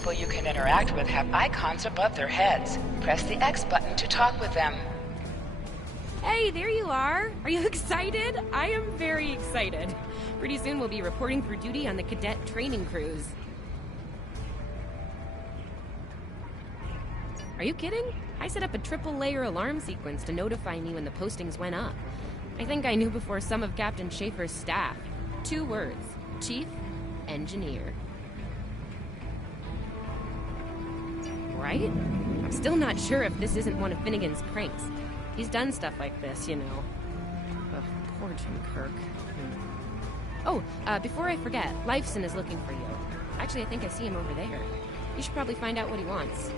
people you can interact with have icons above their heads. Press the X button to talk with them. Hey, there you are! Are you excited? I am very excited. Pretty soon we'll be reporting for duty on the cadet training cruise. Are you kidding? I set up a triple-layer alarm sequence to notify me when the postings went up. I think I knew before some of Captain Schaefer's staff. 2 words. Chief Engineer. Right? I'm still not sure if this isn't one of Finnegan's pranks. He's done stuff like this, you know. Ugh, poor Jim Kirk. Oh, before I forget, Lifeson is looking for you. Actually, I think I see him over there. You should probably find out what he wants.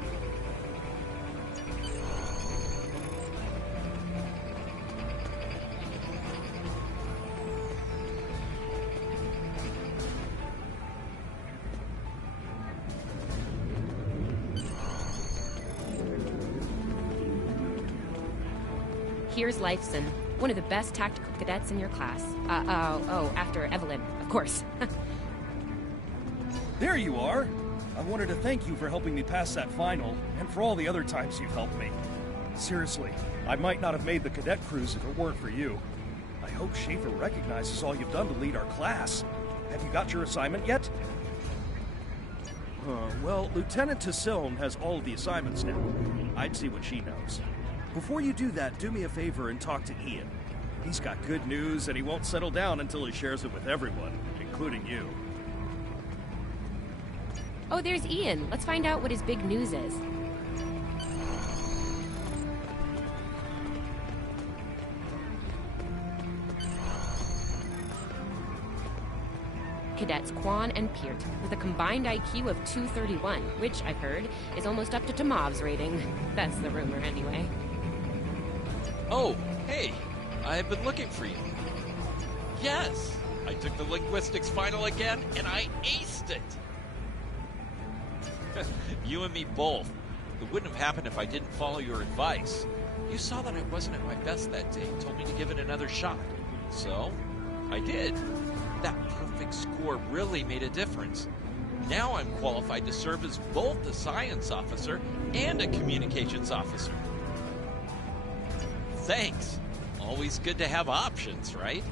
Here's Lifeson, one of the best tactical cadets in your class. After Evelyn, of course. There you are! I wanted to thank you for helping me pass that final, and for all the other times you've helped me. Seriously, I might not have made the cadet cruise if it weren't for you. I hope Schaefer recognizes all you've done to lead our class. Have you got your assignment yet? Well, Lieutenant Tassilm has all of the assignments now. I'd see what she knows. Before you do that, do me a favor and talk to Ian. He's got good news, and he won't settle down until he shares it with everyone, including you. Oh, there's Ian. Let's find out what his big news is. Cadets Quan and Peart, with a combined IQ of 231, which, I've heard, is almost up to Tomov's rating. That's the rumor, anyway. Oh, hey, I've been looking for you. Yes, I took the linguistics final again, and I aced it. You and me both. It wouldn't have happened if I didn't follow your advice. You saw that I wasn't at my best that day and told me to give it another shot. So, I did. That perfect score really made a difference. Now I'm qualified to serve as both a science officer and a communications officer. Thanks. Always good to have options, right?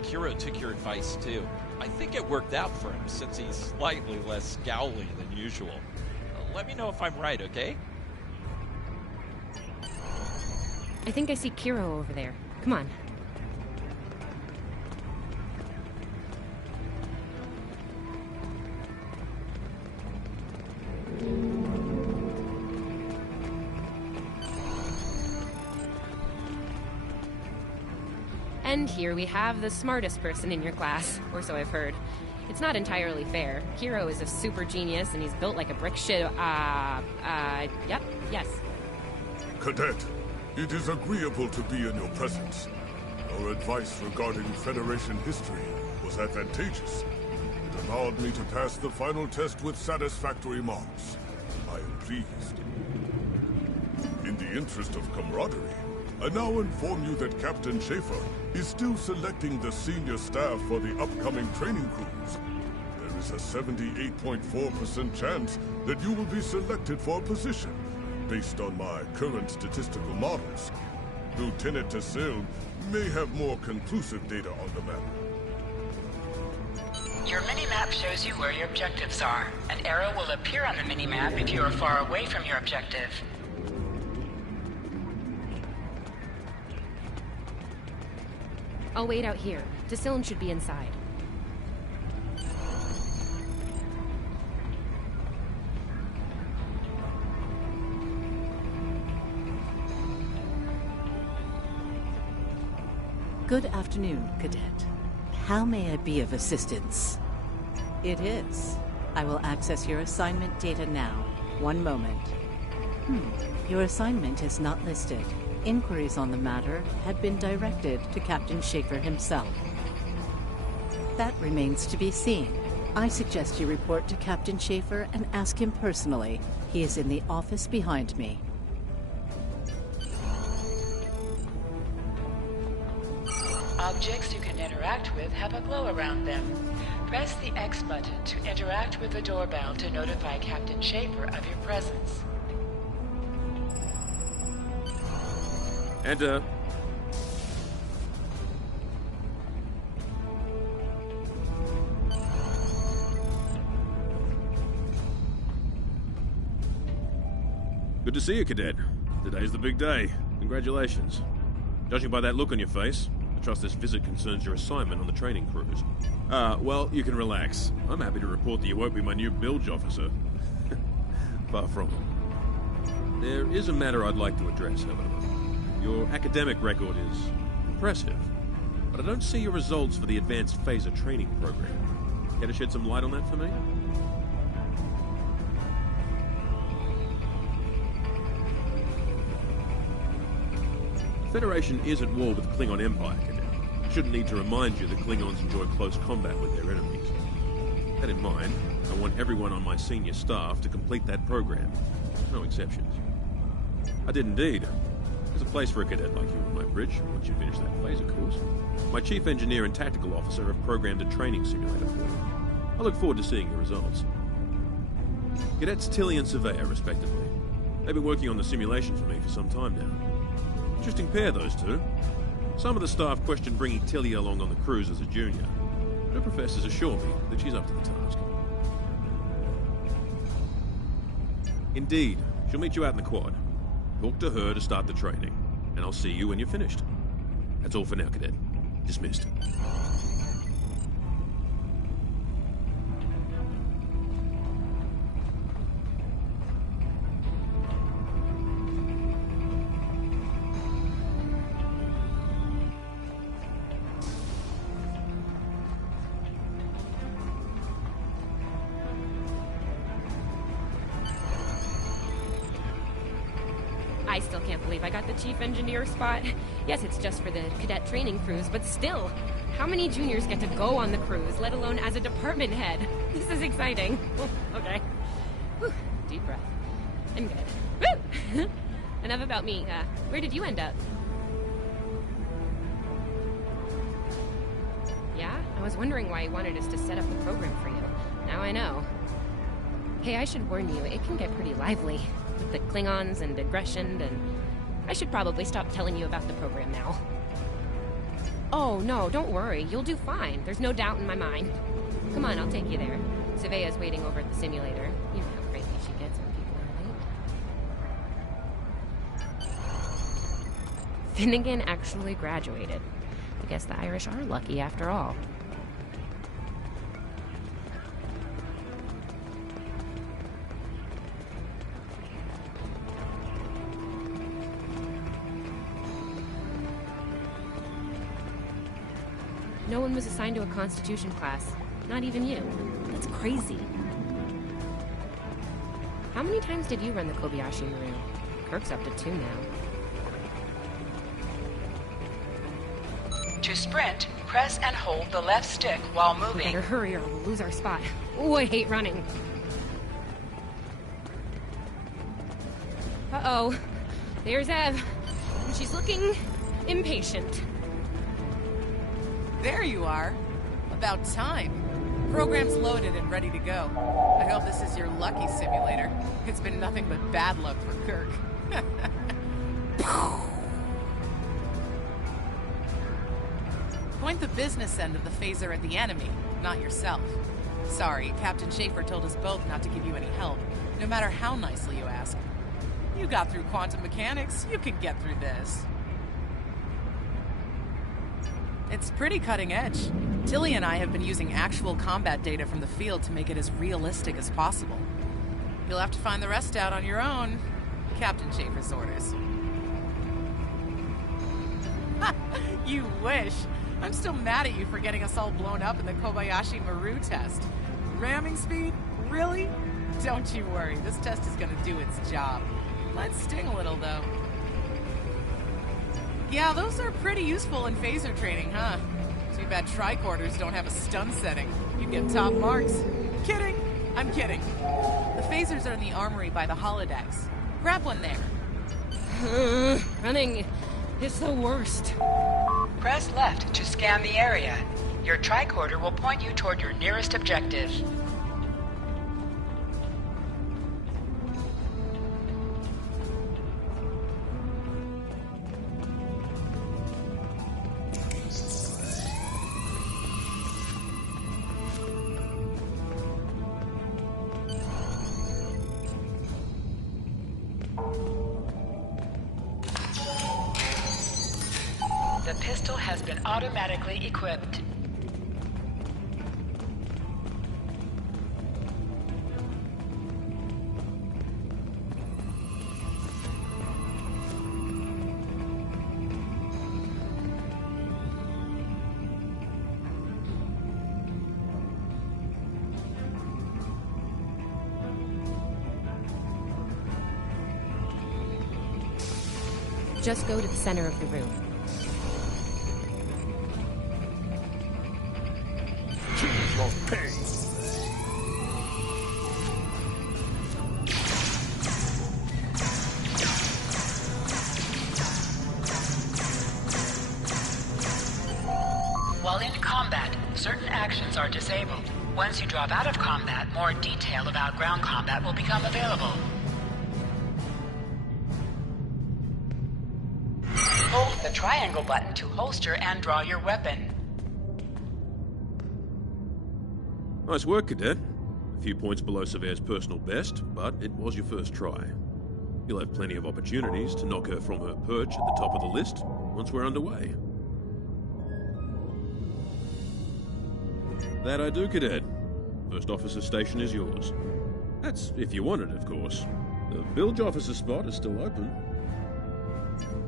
Kiro took your advice too. I think it worked out for him since he's slightly less scowly than usual. Let me know if I'm right, okay? I think I see Kiro over there. Come on. And here we have the smartest person in your class, or so I've heard. It's not entirely fair. Kiro is a super genius, and he's built like a brick shit. Yep, yes. Cadet, it is agreeable to be in your presence. Your advice regarding Federation history was advantageous. It allowed me to pass the final test with satisfactory marks. I am pleased. In the interest of camaraderie, I now inform you that Captain Schaefer is still selecting the senior staff for the upcoming training cruise. There is a 78.4% chance that you will be selected for a position, based on my current statistical models. Lieutenant Tassilm may have more conclusive data on the matter. Your mini-map shows you where your objectives are. An arrow will appear on the mini-map if you are far away from your objective. I'll wait out here. Tassilm should be inside. Good afternoon, Cadet. How may I be of assistance? It is. I will access your assignment data now. One moment. Your assignment is not listed. Inquiries on the matter had been directed to Captain Schaefer himself. That remains to be seen. I suggest you report to Captain Schaefer and ask him personally. He is in the office behind me. Objects you can interact with have a glow around them. Press the X button to interact with the doorbell to notify Captain Schaefer of your presence. Enter. Good to see you, Cadet. Today's the big day. Congratulations. Judging by that look on your face, I trust this visit concerns your assignment on the training cruise. Well, you can relax. I'm happy to report that you won't be my new bilge officer. Far from it. There is a matter I'd like to address, however. Your academic record is impressive, but I don't see your results for the advanced phaser training program. Care to shed some light on that for me? The Federation is at war with the Klingon Empire, Cadet. I shouldn't need to remind you that Klingons enjoy close combat with their enemies. That in mind, I want everyone on my senior staff to complete that program. No exceptions. I did indeed. There's a place for a cadet like you on my bridge once you finish that phaser course. My chief engineer and tactical officer have programmed a training simulator for you. I look forward to seeing your results. Cadets Tilly and Surveyor, respectively. They've been working on the simulation for me for some time now. Interesting pair, those two. Some of the staff question bringing Tilly along on the cruise as a junior, but her professors assure me that she's up to the task. Indeed, she'll meet you out in the quad. Talk to her to start the training, and I'll see you when you're finished. That's all for now, Cadet. Dismissed. I still can't believe I got the chief engineer spot. Yes, it's just for the cadet training cruise, but still, how many juniors get to go on the cruise, let alone as a department head? This is exciting. Okay. Whew. Deep breath. I'm good. Woo! Enough about me. Where did you end up? Yeah? I was wondering why you wanted us to set up the program for you. Now I know. Hey, I should warn you, it can get pretty lively. With the Klingons and aggression, and I should probably stop telling you about the program now. Oh, no, don't worry. You'll do fine. There's no doubt in my mind. Come on, I'll take you there. Surveyor's waiting over at the simulator. You know how crazy she gets when people are late. Finnegan actually graduated. I guess the Irish are lucky after all. No one was assigned to a Constitution class. Not even you. That's crazy. How many times did you run the Kobayashi Maru? Kirk's up to 2 now. To sprint, press and hold the left stick while We moving. better hurry or we'll lose our spot. Oh, I hate running. Uh-oh. There's Ev. And she's looking impatient. There you are. About time. Program's loaded and ready to go. I hope this is your lucky simulator. It's been nothing but bad luck for Kirk. Point the business end of the phaser at the enemy, not yourself. Sorry, Captain Schaefer told us both not to give you any help, no matter how nicely you ask. You got through quantum mechanics, you could get through this. It's pretty cutting edge. Tilly and I have been using actual combat data from the field to make it as realistic as possible. You'll have to find the rest out on your own. Captain Schaefer's orders. You wish. I'm still mad at you for getting us all blown up in the Kobayashi Maru test. Ramming speed? Really? Don't you worry, this test is gonna do its job. Might sting a little, though. Yeah, those are pretty useful in phaser training, huh? Too bad tricorders don't have a stun setting. You get top marks. Kidding! I'm kidding. The phasers are in the armory by the holodecks. Grab one there. Running is the worst. Press left to scan the area. Your tricorder will point you toward your nearest objective. The pistol has been automatically equipped. Just go to the center of the room. Choose your pain. While in combat, certain actions are disabled. Once you drop out of combat, more detail about ground combat will become available. Hold the triangle button to holster and draw your weapon. Nice work, Cadet. A few points below Severe's personal best, but it was your first try. You'll have plenty of opportunities to knock her from her perch at the top of the list once we're underway. That I do, Cadet. First officer station is yours. That's if you want it, of course. The bilge officer spot is still open.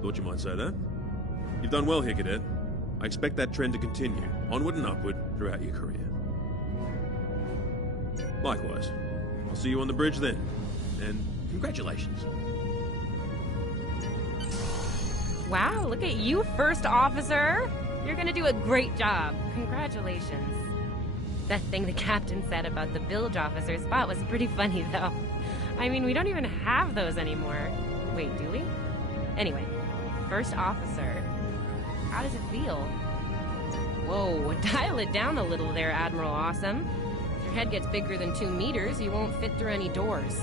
Thought you might say that. You've done well here, Cadet. I expect that trend to continue, onward and upward, throughout your career. Likewise. I'll see you on the bridge then. And congratulations. Wow, look at you, First Officer! You're gonna do a great job. Congratulations. That thing the captain said about the bilge officer spot was pretty funny, though. I mean, we don't even have those anymore. Wait, do we? Anyway, First Officer. How does it feel? Whoa, dial it down a little there, Admiral Awesome. If your head gets bigger than 2 meters, you won't fit through any doors.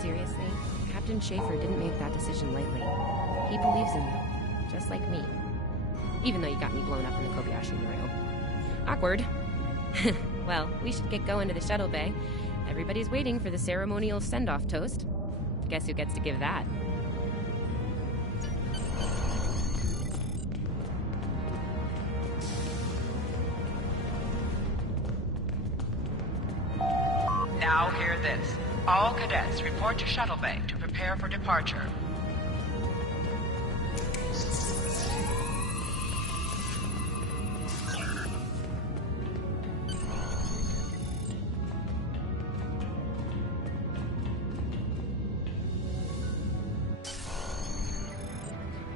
Seriously, Captain Schaefer didn't make that decision lightly. He believes in you, just like me. Even though you got me blown up in the Kobayashi Maru. Awkward. Well, we should get going to the shuttle bay. Everybody's waiting for the ceremonial send-off toast. Guess who gets to give that? Now hear this. All cadets report to shuttle bay to prepare for departure.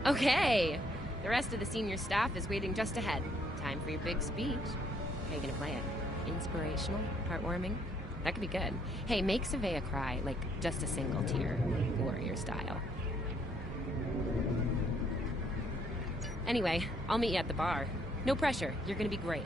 Okay! The rest of the senior staff is waiting just ahead. Time for your big speech. How you gonna play it? Inspirational? Heartwarming? That could be good. Hey, make Savea cry, like just a single tear, warrior style. Anyway, I'll meet you at the bar. No pressure, you're gonna be great.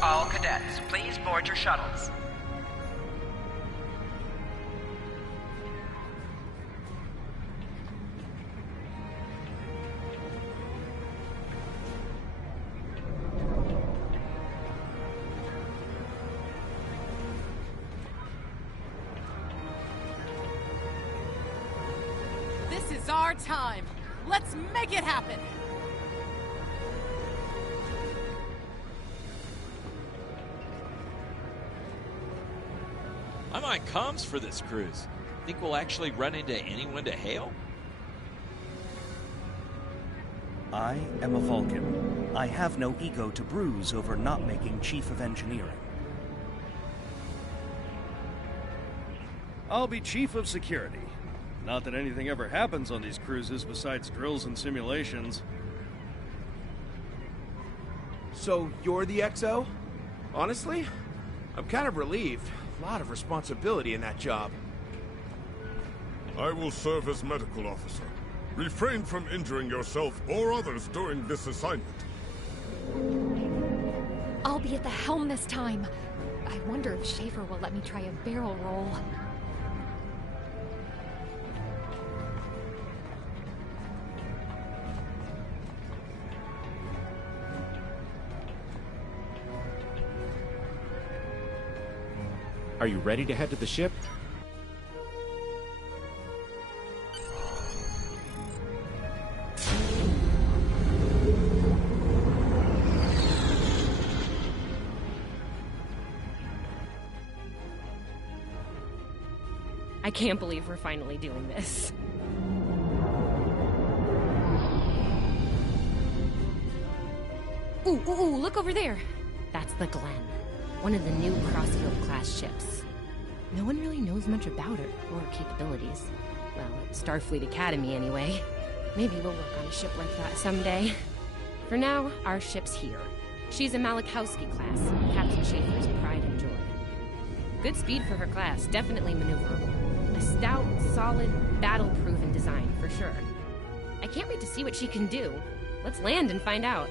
All cadets, please board your shuttles. our time. Let's make it happen. I'm on comms for this cruise. Think we'll actually run into anyone to hail? I am a Vulcan. I have no ego to bruise over not making Chief of Engineering. I'll be Chief of Security. Not that anything ever happens on these cruises besides drills and simulations. So, you're the XO? Honestly, I'm kind of relieved. A lot of responsibility in that job. I will serve as medical officer. Refrain from injuring yourself or others during this assignment. I'll be at the helm this time. I wonder if Schaefer will let me try a barrel roll. Are you ready to head to the ship? I can't believe we're finally doing this. Ooh, look over there! That's the Glen, one of the new Crossfield-class ships. No one really knows much about it, or her capabilities. Well, at Starfleet Academy, anyway. Maybe we'll work on a ship like that someday. For now, our ship's here. She's a Malachowski class, Captain Schaefer's pride and joy. Good speed for her class, definitely maneuverable. A stout, solid, battle-proven design, for sure. I can't wait to see what she can do. Let's land and find out.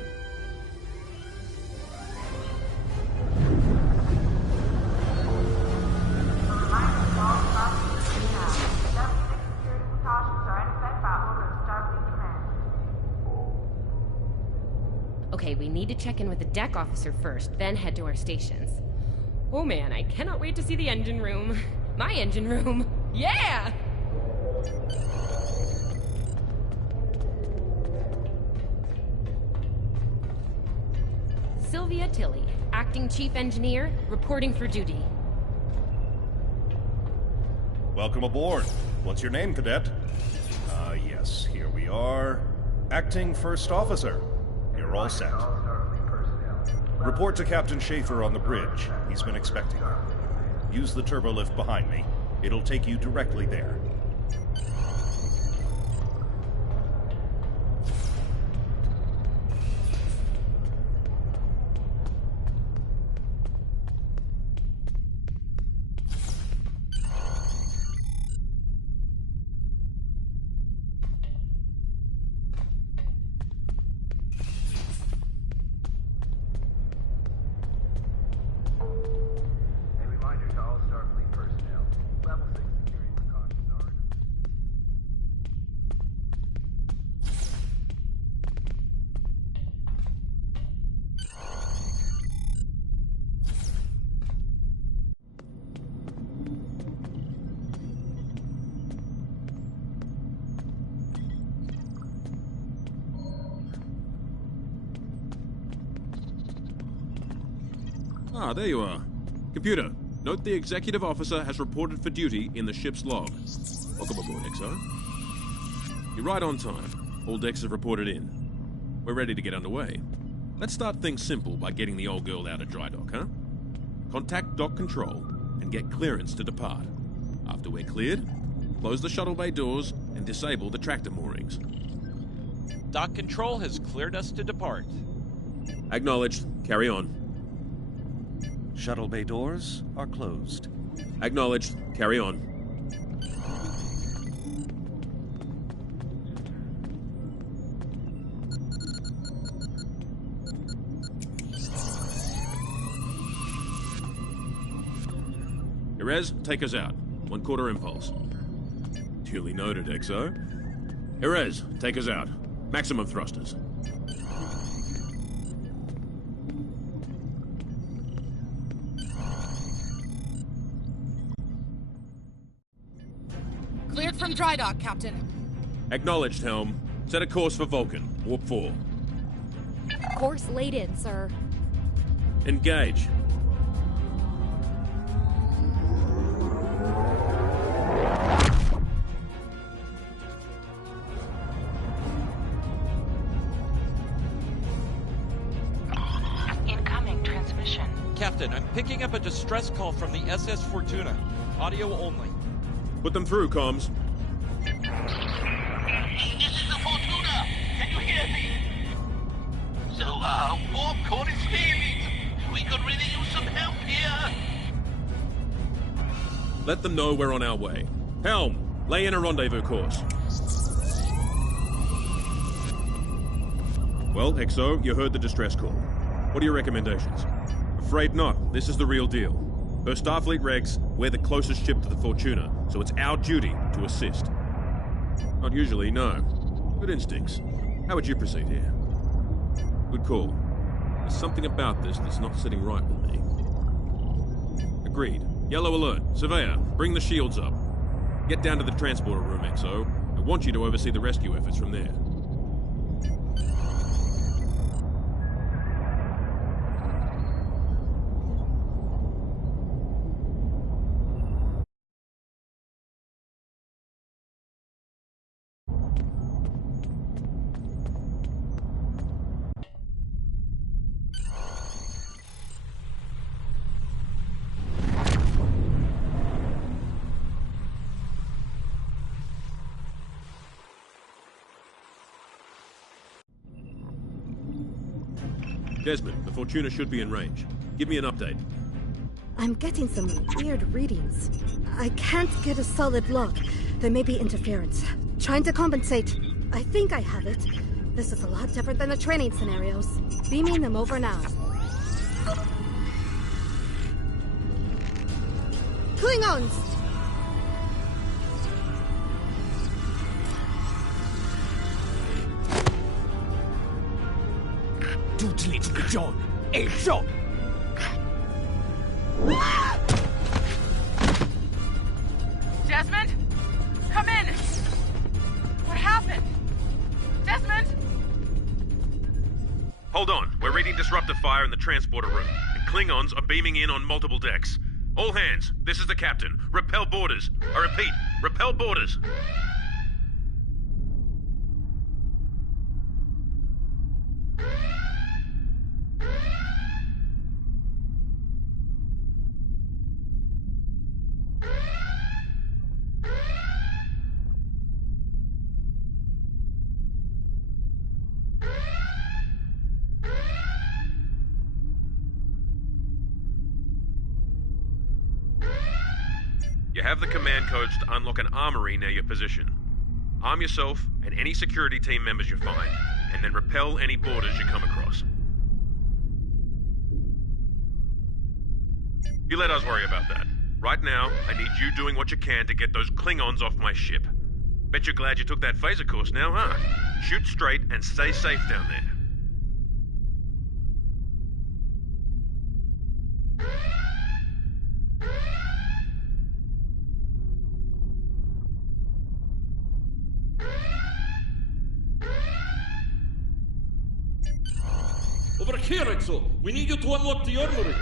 Okay, we need to check in with the deck officer first, then head to our stations. Oh man, I cannot wait to see the engine room. My engine room. Yeah! Sylvia Tilley, Acting Chief Engineer, reporting for duty. Welcome aboard. What's your name, Cadet? Yes, here we are. Acting First Officer. You're all set. Report to Captain Schaefer on the bridge. He's been expecting you. Use the turbolift behind me. It'll take you directly there. Ah, there you are. Computer, note the executive officer has reported for duty in the ship's log. Welcome aboard, XO. You're right on time. All decks have reported in. We're ready to get underway. Let's start things simple by getting the old girl out of dry dock, huh? Contact dock control and get clearance to depart. After we're cleared, close the shuttle bay doors and disable the tractor moorings. Dock control has cleared us to depart. Acknowledged. Carry on. Shuttle bay doors are closed. Acknowledged. Carry on. Erez, take us out. 1/4 impulse. Duly noted, XO. Erez, take us out. Maximum thrusters. Cleared from dry dock, Captain. Acknowledged, Helm. Set a course for Vulcan. Warp 4. Course laid in, sir. Engage. Incoming transmission. Captain, I'm picking up a distress call from the SS Fortuna. Audio only. Put them through, comms. This is the Fortuna! Can you hear me? So, warp core is failing. We could really use some help here. Let them know we're on our way. Helm, lay in a rendezvous course. Well, XO, you heard the distress call. What are your recommendations? Afraid not. This is the real deal. Per Starfleet regs, we're the closest ship to the Fortuna, so it's our duty to assist. Not usually, no. Good instincts. How would you proceed here? Good call. There's something about this that's not sitting right with me. Agreed. Yellow alert. Surveyor, bring the shields up. Get down to the transporter room, XO. I want you to oversee the rescue efforts from there. Desmond, the Fortuna should be in range. Give me an update. I'm getting some weird readings. I can't get a solid lock. There may be interference. Trying to compensate. I think I have it. This is a lot different than the training scenarios. Beaming them over now. Klingons! John, a shot! Desmond? Come in! What happened? Desmond? Hold on. We're reading disruptor fire in the transporter room, and Klingons are beaming in on multiple decks. All hands, this is the captain. Repel boarders. I repeat, repel boarders. You have the command codes to unlock an armory near your position. Arm yourself and any security team members you find, and then repel any boarders you come across. You let us worry about that. Right now, I need you doing what you can to get those Klingons off my ship. Bet you're glad you took that phaser course now, huh? Shoot straight and stay safe down there. Over here, XO! We need you to unlock the armory!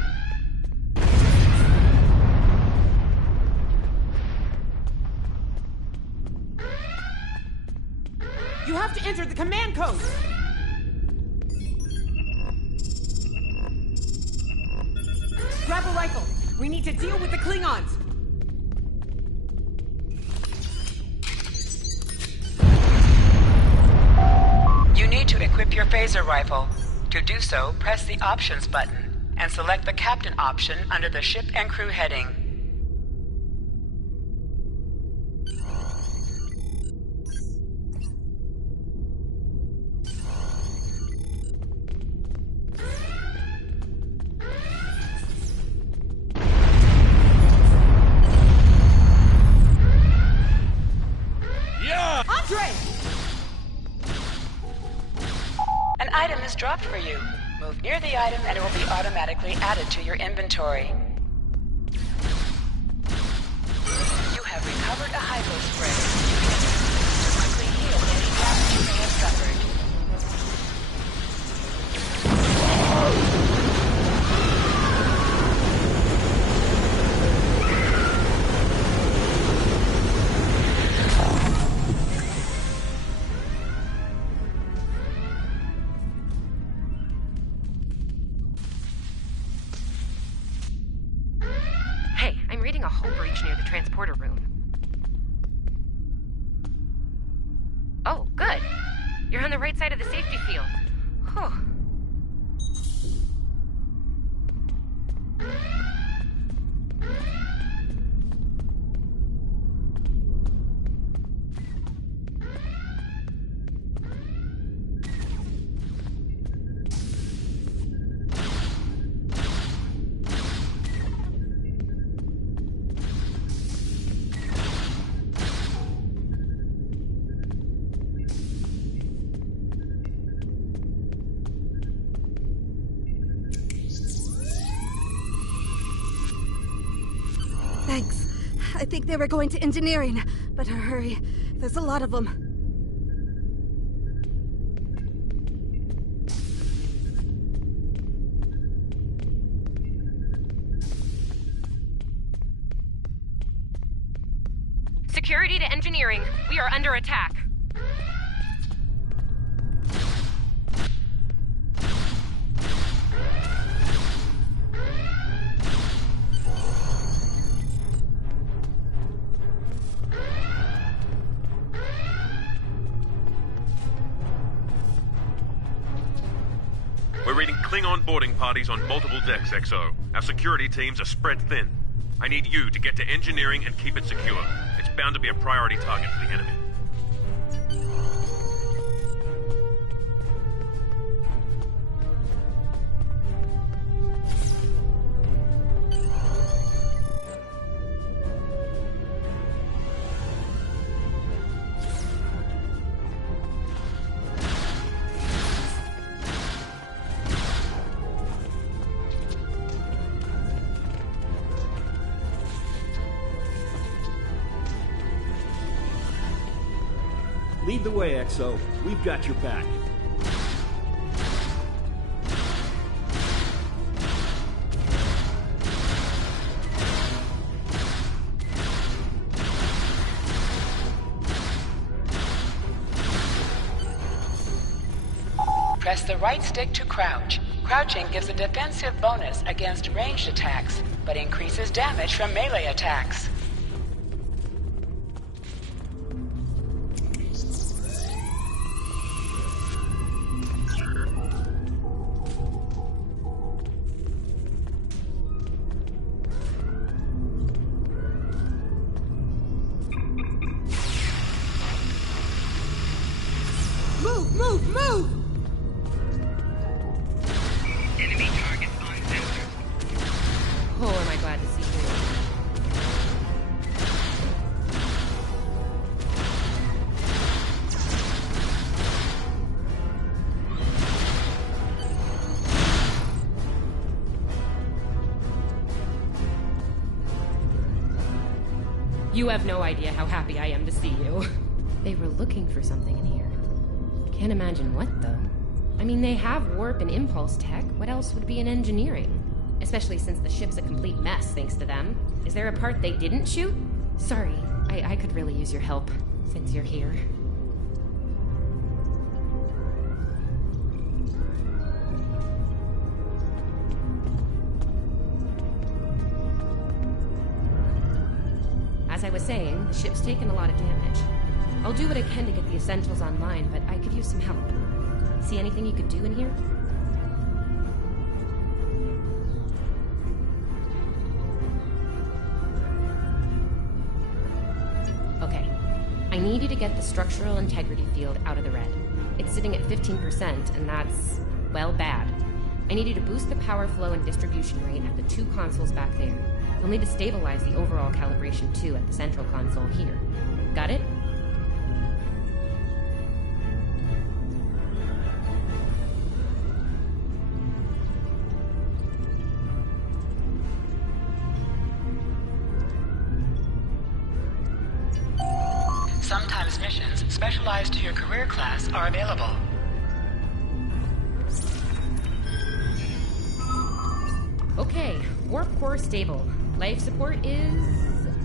You have to enter the command code! Grab a rifle! We need to deal with the Klingons! You need to equip your phaser rifle. To do so, press the Options button and select the Captain option under the Ship and Crew heading. Yeah! Andre! An item is dropped for you. Move near the item and it will be automatically added to your inventory. You have recovered a hypo spray. You can use this to quickly heal You're on the right side of the safety field. Whew. Thanks. I think they were going to engineering. Better hurry. There's a lot of them. Security to engineering. We are under attack. We're reading Klingon boarding parties on multiple decks, XO. Our security teams are spread thin. I need you to get to engineering and keep it secure. It's bound to be a priority target for the enemy. Lead the way, XO. We've got your back. Press the right stick to crouch. Crouching gives a defensive bonus against ranged attacks, but increases damage from melee attacks. Move! Enemy targets on sensor. Oh, am I glad to see you. You have no idea how happy I am to see you. They were looking for something in here. Can't imagine what, though. I mean, they have warp and impulse tech. What else would be in engineering? Especially since the ship's a complete mess, thanks to them. Is there a part they didn't shoot? Sorry, I could really use your help, since you're here. As I was saying, the ship's taken a lot of damage. I'll do what I can to get the essentials online, but I could use some help. See anything you could do in here? Okay. I need you to get the structural integrity field out of the red. It's sitting at 15%, and that's, well, bad. I need you to boost the power flow and distribution rate at the two consoles back there. You'll need to stabilize the overall calibration, too, at the central console here. Got it? Sometimes missions specialized to your career class are available. Okay, warp core stable. Life support is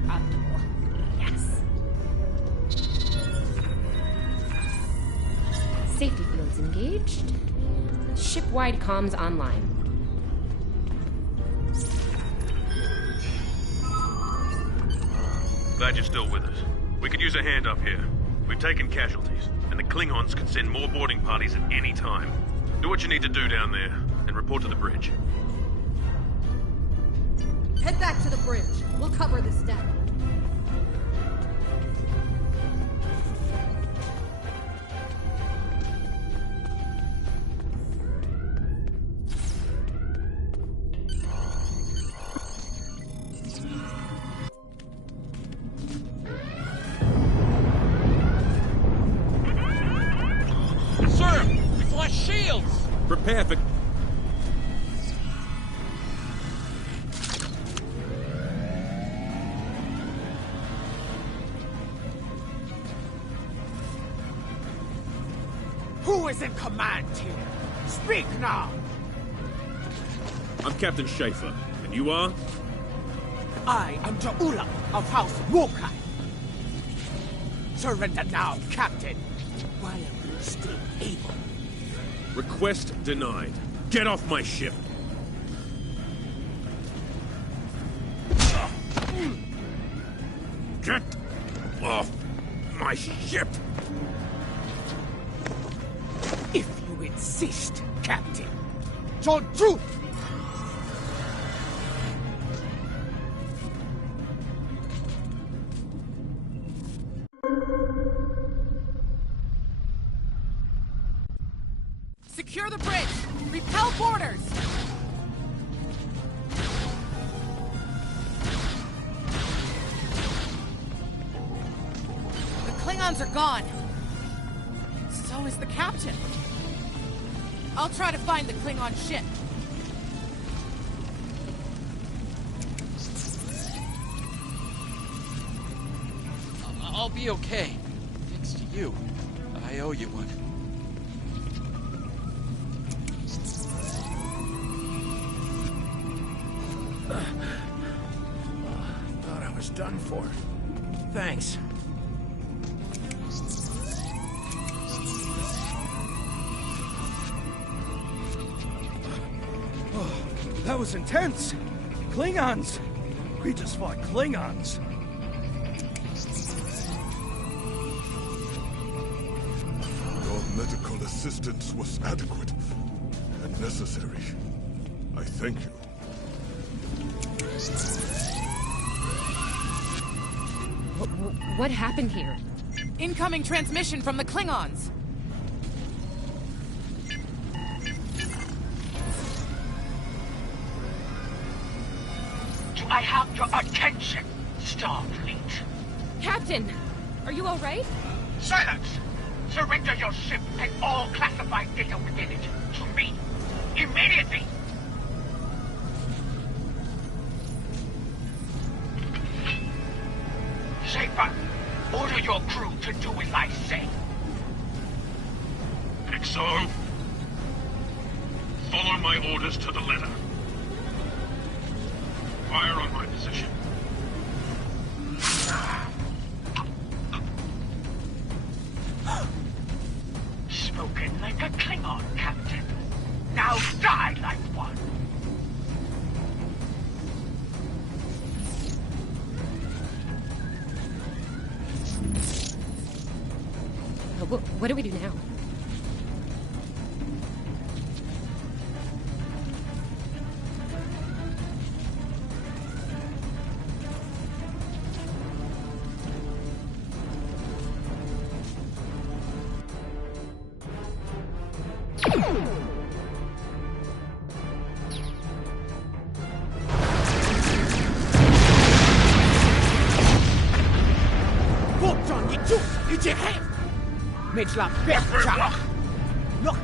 optimal. Yes. Safety fields engaged. Ship-wide comms online. Glad you're still with us. We could use a hand up here. We've taken casualties, and the Klingons can send more boarding parties at any time. Do what you need to do down there, and report to the bridge. Head back to the bridge. We'll cover this deck. Sir, we've lost shields! Prepare for... Who is in command here? Speak now! I'm Captain Schaefer, and you are? I am Ja'ula of House Wokai. Surrender now, Captain, while you still able. Request denied. Get off my ship! Get off my ship! If you insist, Captain. Your truth! Secure the bridge! Repel boarders! The Klingons are gone. So is the captain. I'll try to find the Klingon ship. I'll be okay. Thanks to you. I owe you one. Thought I was done for. Thanks. That was intense! Klingons! We just fought Klingons! Your medical assistance was adequate and necessary. I thank you. What happened here? Incoming transmission from the Klingons. Do I have your attention, Starfleet? Captain! Are you alright? Silence! Surrender your ship and all classified data within it to me. Immediately! Schaefer, order your crew to do as I say. XO, follow my orders to the letter. Fire on my position. Spoken like a Klingon, Captain. Now die like one. What do we do now? Mitchell, bitch! Look!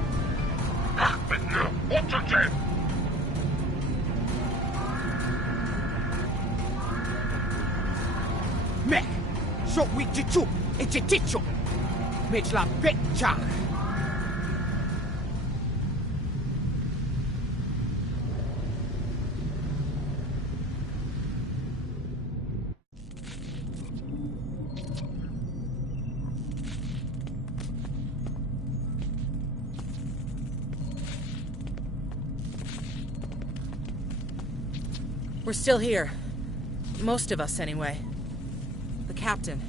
Me! So we did you! It's a teacher! Mitchell, bitch! We're still here. Most of us, anyway. The captain.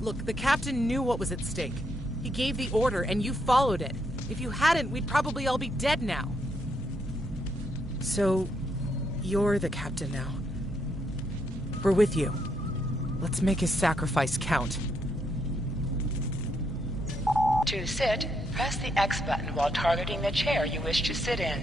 Look, the captain knew what was at stake. He gave the order, and you followed it. If you hadn't, we'd probably all be dead now. So, you're the captain now. We're with you. Let's make his sacrifice count. To sit, press the X button while targeting the chair you wish to sit in.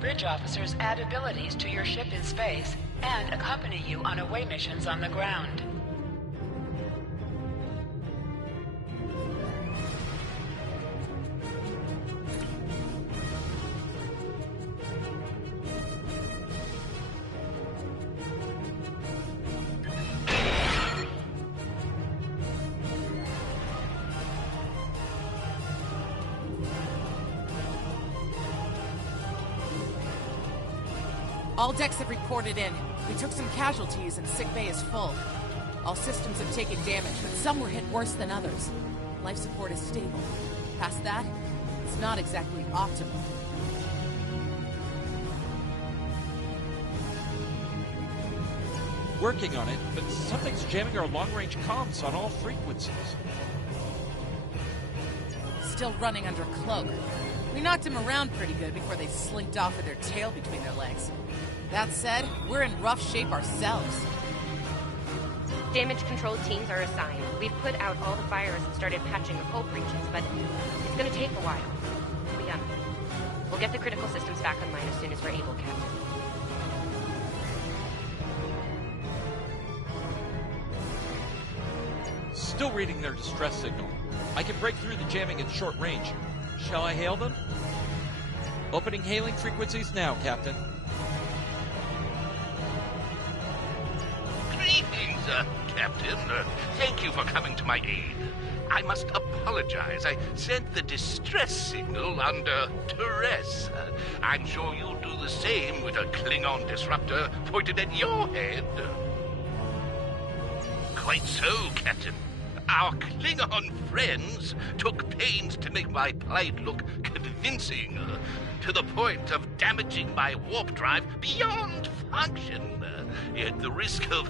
Bridge officers add abilities to your ship in space and accompany you on away missions on the ground. All decks have reported in. We took some casualties and sick bay is full. All systems have taken damage, but some were hit worse than others. Life support is stable. Past that, it's not exactly optimal. Working on it, but something's jamming our long-range comms on all frequencies. Still running under cloak. We knocked him around pretty good before they slinked off with their tail between their legs. That said, we're in rough shape ourselves. Damage control teams are assigned. We've put out all the fires and started patching hull breaches, but it's gonna take a while. We'll get the critical systems back online as soon as we're able, Captain. Still reading their distress signal. I can break through the jamming at short range. Shall I hail them? Opening hailing frequencies now, Captain. Greetings, Captain. Thank you for coming to my aid. I must apologize. I sent the distress signal under duress. I'm sure you'll do the same with a Klingon disruptor pointed at your head. Quite so, Captain. Our Klingon friends took pains to make my plight look convincing, to the point of damaging my warp drive beyond function. At the risk of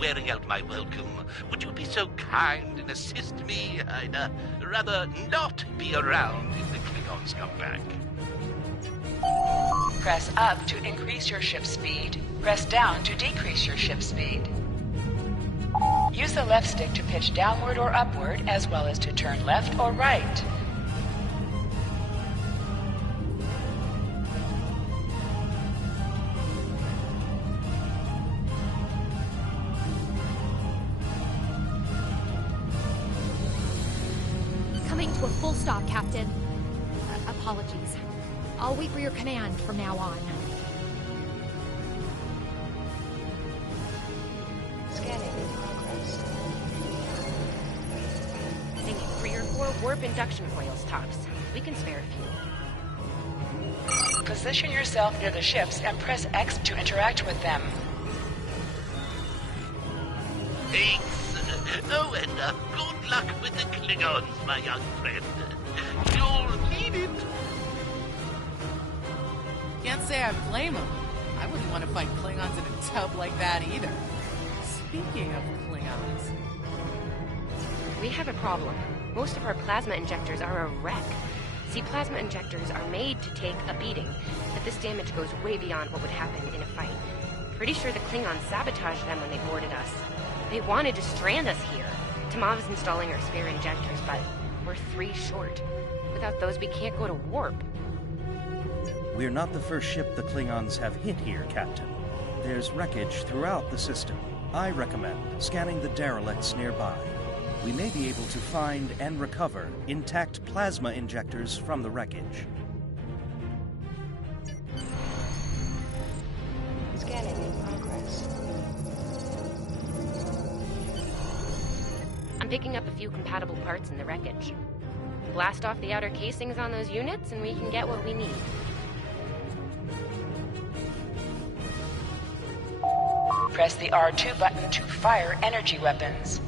wearing out my welcome, would you be so kind and assist me? I'd rather not be around if the Klingons come back. Press up to increase your ship speed. Press down to decrease your ship speed. Use the left stick to pitch downward or upward, as well as to turn left or right. Coming to a full stop, Captain. Apologies. I'll wait for your command from now on. Scanning in progress. They need 3 or 4 warp induction coils tops. We can spare a few. Position yourself near the ships and press X to interact with them. Thanks. Oh, and good luck with the Klingons, my young friend. You'll need it. Can't say I blame him. I wouldn't want to fight Klingons in a tub like that either. Speaking of Klingons... We have a problem. Most of our plasma injectors are a wreck. See, plasma injectors are made to take a beating, but this damage goes way beyond what would happen in a fight. Pretty sure the Klingons sabotaged them when they boarded us. They wanted to strand us here. Tamav's installing our spare injectors, but we're 3 short. Without those, we can't go to warp. We're not the first ship the Klingons have hit here, Captain. There's wreckage throughout the system. I recommend scanning the derelicts nearby. We may be able to find and recover intact plasma injectors from the wreckage. Scanning in progress. I'm picking up a few compatible parts in the wreckage. Blast off the outer casings on those units and we can get what we need. Press the R2 button to fire energy weapons.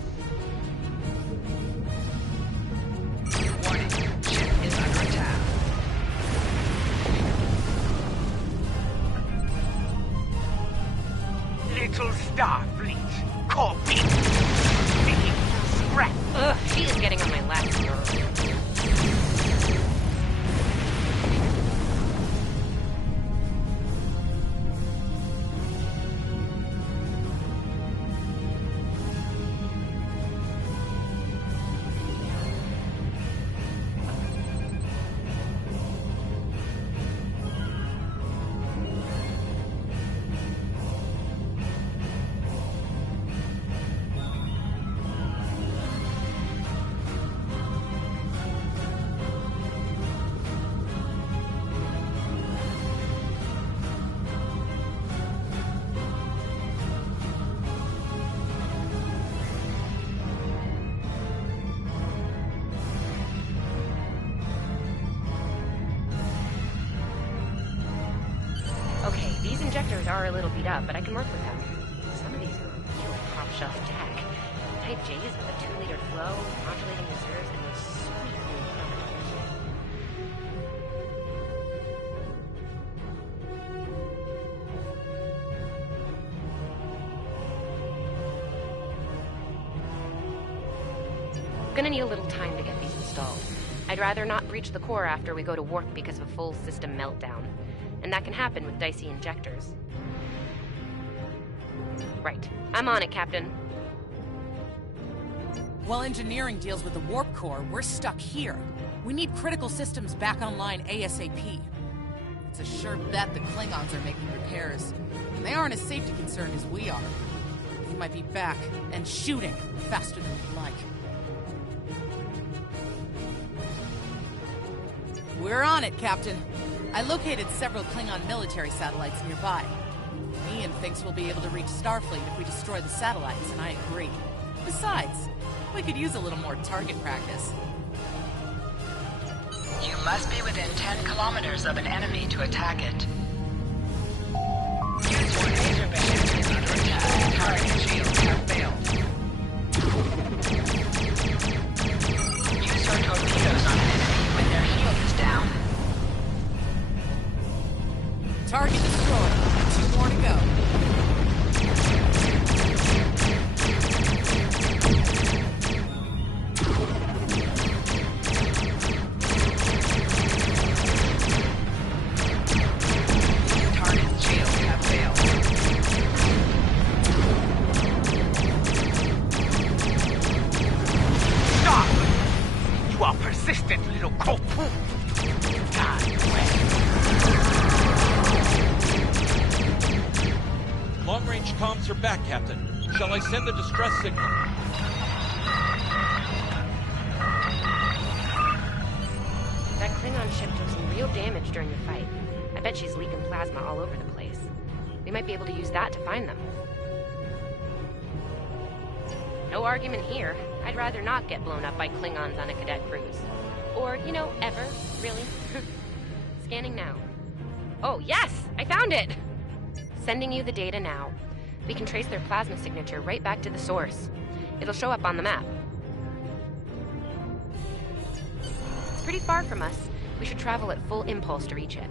are a little beat up, but I can work with them. Some of these are real top-shelf tech. Type J's with a 2-liter flow, modulating reserves, and those sweet new chronometers. I'm gonna need a little time to get these installed. I'd rather not breach the core after we go to warp because of a full system meltdown. And that can happen with dicey injectors. Right. I'm on it, Captain. While engineering deals with the warp core, we're stuck here. We need critical systems back online ASAP. It's a sure bet the Klingons are making repairs. And they aren't as safety concerned as we are. They might be back and shooting faster than we'd like. We're on it, Captain. I located several Klingon military satellites nearby. Ian thinks we'll be able to reach Starfleet if we destroy the satellites, and I agree. Besides, we could use a little more target practice. You must be within 10 kilometers of an enemy to attack it. Use your laser beam is under attack. Target shields have failed. Use your torpedoes on an enemy when their shield is down. Target destroyed. 2 more to go. Target's shields have failed. Stop! You are persistent, little kofu. Long-range comms are back, Captain. Shall I send the distress signal? That Klingon ship took some real damage during the fight. I bet she's leaking plasma all over the place. We might be able to use that to find them. No argument here. I'd rather not get blown up by Klingons on a cadet cruise. Or, you know, ever, really. Scanning now. Oh, yes! I found it! Sending you the data now. We can trace their plasma signature right back to the source. It'll show up on the map. It's pretty far from us. We should travel at full impulse to reach it.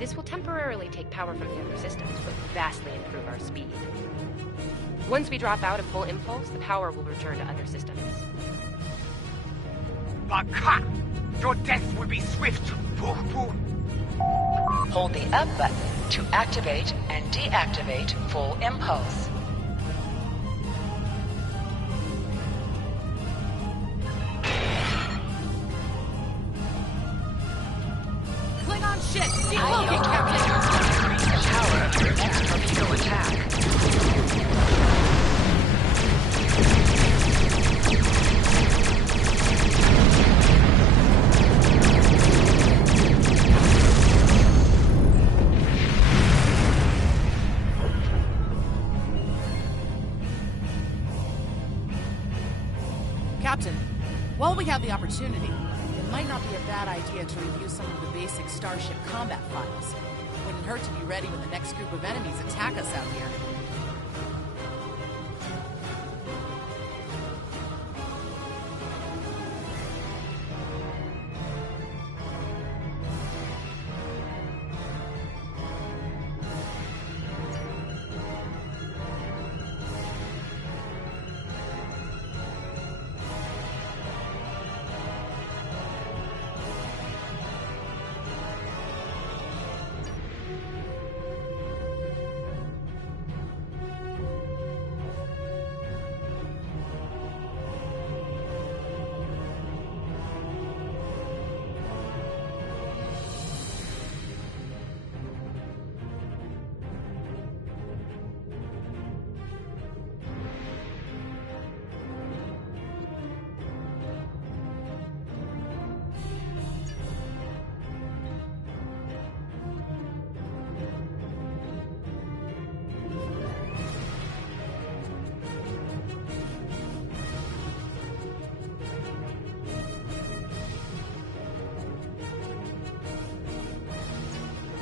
This will temporarily take power from the other systems, but vastly improve our speed. Once we drop out of full impulse, the power will return to other systems. Baka! Your death will be swift. Hold the up button to activate and deactivate full impulse. Klingon ship! Delocate, Captain! Increase the power of your next torpedo attack. Captain, while we have the opportunity, it might not be a bad idea to review some of the basic Starship combat files. Wouldn't hurt to be ready when the next group of enemies attack us out here.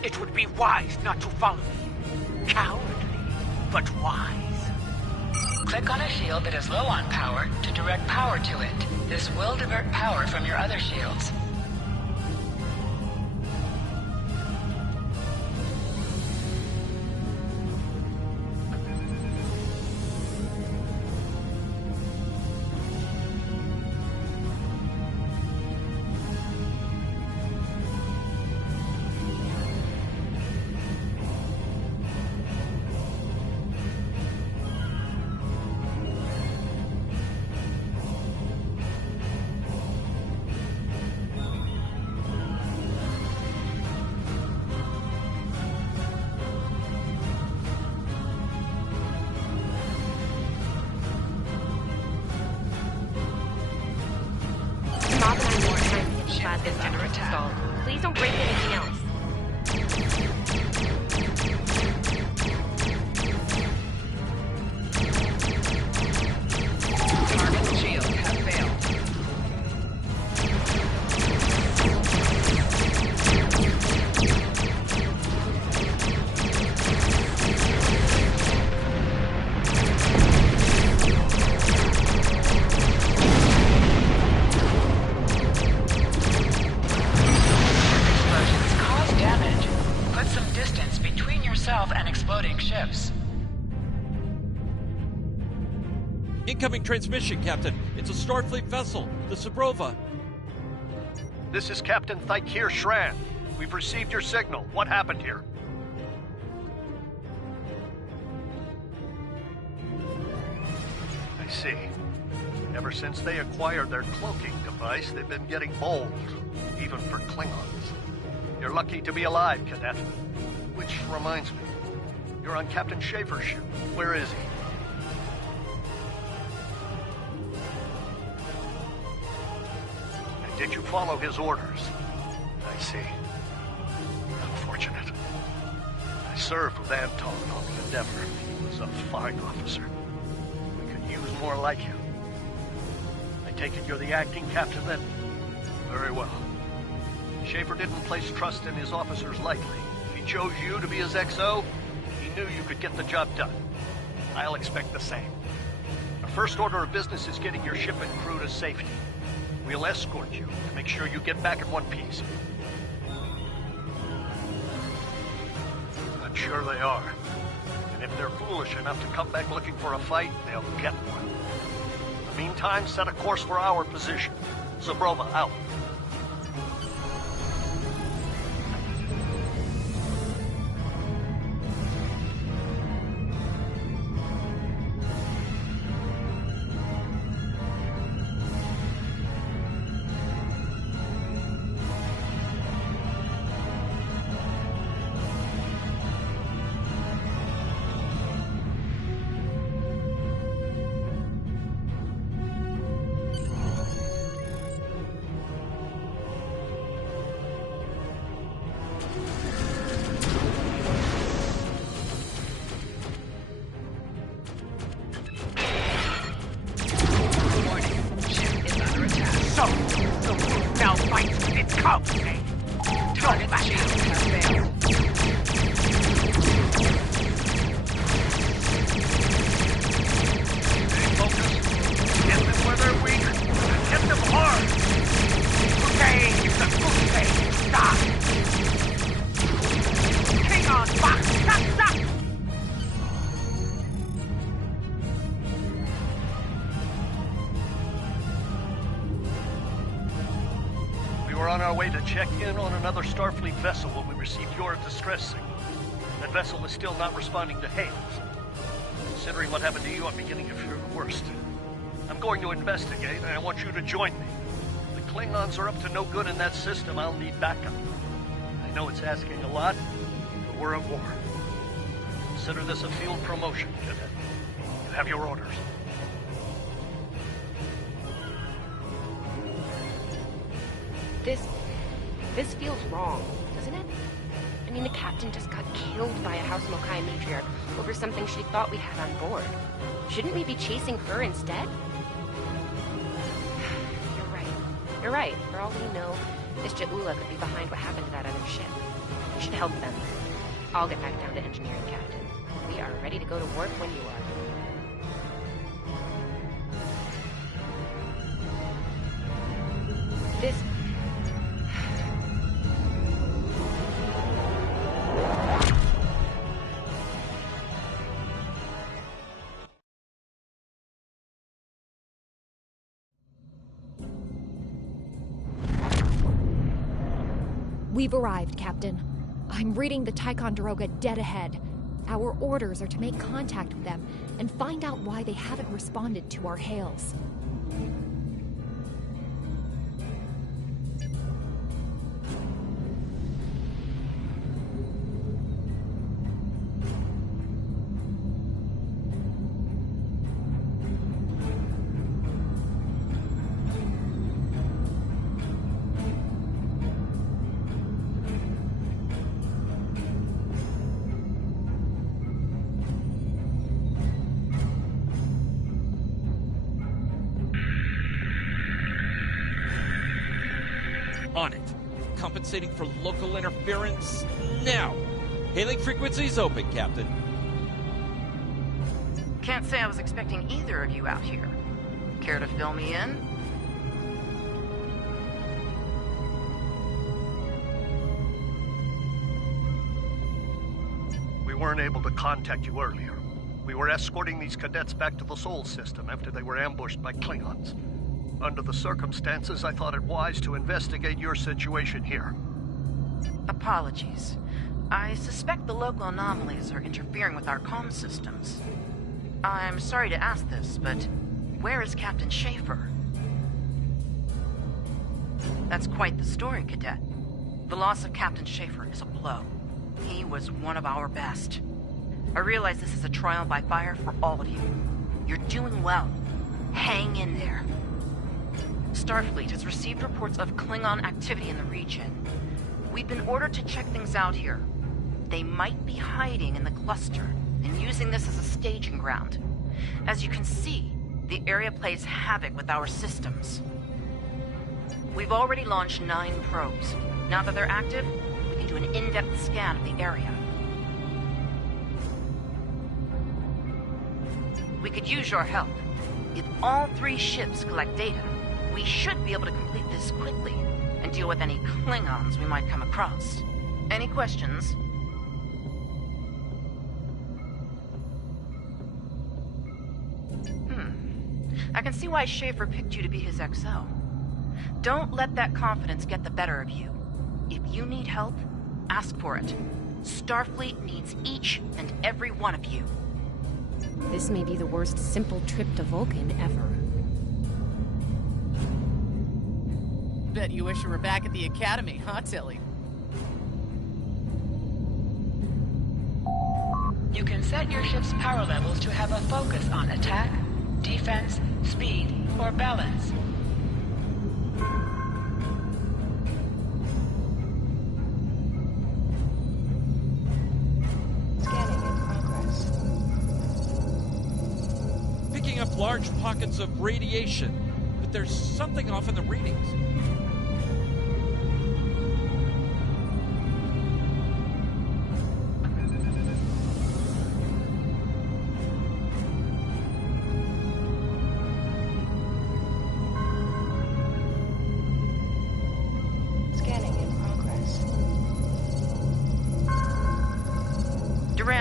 It would be wise not to follow me. Cowardly, but wise. Click on a shield that is low on power to direct power to it. This will divert power from your other shields. Is under attack. Please don't break anything else. Target shield have failed. And exploding ships. Incoming transmission, Captain. It's a Starfleet vessel, the Sabrova. This is Captain XxkillerClown714's. We've received your signal. What happened here? I see. Ever since they acquired their cloaking device, they've been getting bold, even for Klingons. You're lucky to be alive, Cadet. Which reminds me, you're on Captain Schaefer's ship. Where is he? And did you follow his orders? I see. Unfortunate. I served with Anton on the Endeavor. He was a fine officer. We could use more like him. I take it you're the acting captain then? Very well. Schaefer didn't place trust in his officers lightly. If he chose you to be his XO, he knew you could get the job done. I'll expect the same. Our first order of business is getting your ship and crew to safety. We'll escort you to make sure you get back in one piece. I'm sure they are. And if they're foolish enough to come back looking for a fight, they'll get one. In the meantime, set a course for our position. Sabrova, out. Check in on another Starfleet vessel when we received your distress signal. That vessel is still not responding to hails. Considering what happened to you, I'm beginning to fear the worst. I'm going to investigate, and I want you to join me. If the Klingons are up to no good in that system, I'll need backup. I know it's asking a lot, but we're at war. Consider this a field promotion, Cadet. You have your orders. This feels wrong, doesn't it? I mean, the captain just got killed by a House Mokai matriarch over something she thought we had on board. Shouldn't we be chasing her instead? You're right. For all we know, this Ja'ula could be behind what happened to that other ship. We should help them. I'll get back down to engineering, Captain. We are ready to go to work when you are. This... We've arrived, Captain. I'm reading the Ticonderoga dead ahead. Our orders are to make contact with them and find out why they haven't responded to our hails. On it. Compensating for local interference now. Hailing frequencies open, Captain. Can't say I was expecting either of you out here. Care to fill me in? We weren't able to contact you earlier. We were escorting these cadets back to the Sol system after they were ambushed by Klingons. Under the circumstances, I thought it wise to investigate your situation here. Apologies. I suspect the local anomalies are interfering with our comm systems. I'm sorry to ask this, but where is Captain Schaefer? That's quite the story, Cadet. The loss of Captain Schaefer is a blow. He was one of our best. I realize this is a trial by fire for all of you. You're doing well. Hang in there. Starfleet has received reports of Klingon activity in the region. We've been ordered to check things out here. They might be hiding in the cluster and using this as a staging ground. As you can see, the area plays havoc with our systems. We've already launched 9 probes. Now that they're active, we can do an in-depth scan of the area. We could use your help. If all 3 ships collect data, we should be able to complete this quickly and deal with any Klingons we might come across. Any questions? I can see why Schaefer picked you to be his XO. Don't let that confidence get the better of you. If you need help, ask for it. Starfleet needs each and every one of you. This may be the worst simple trip to Vulcan ever. Bet you wish you were back at the Academy, huh, Tilly? You can set your ship's power levels to have a focus on attack, defense, speed, or balance. Scanning in progress. Picking up large pockets of radiation, but there's something off in the readings.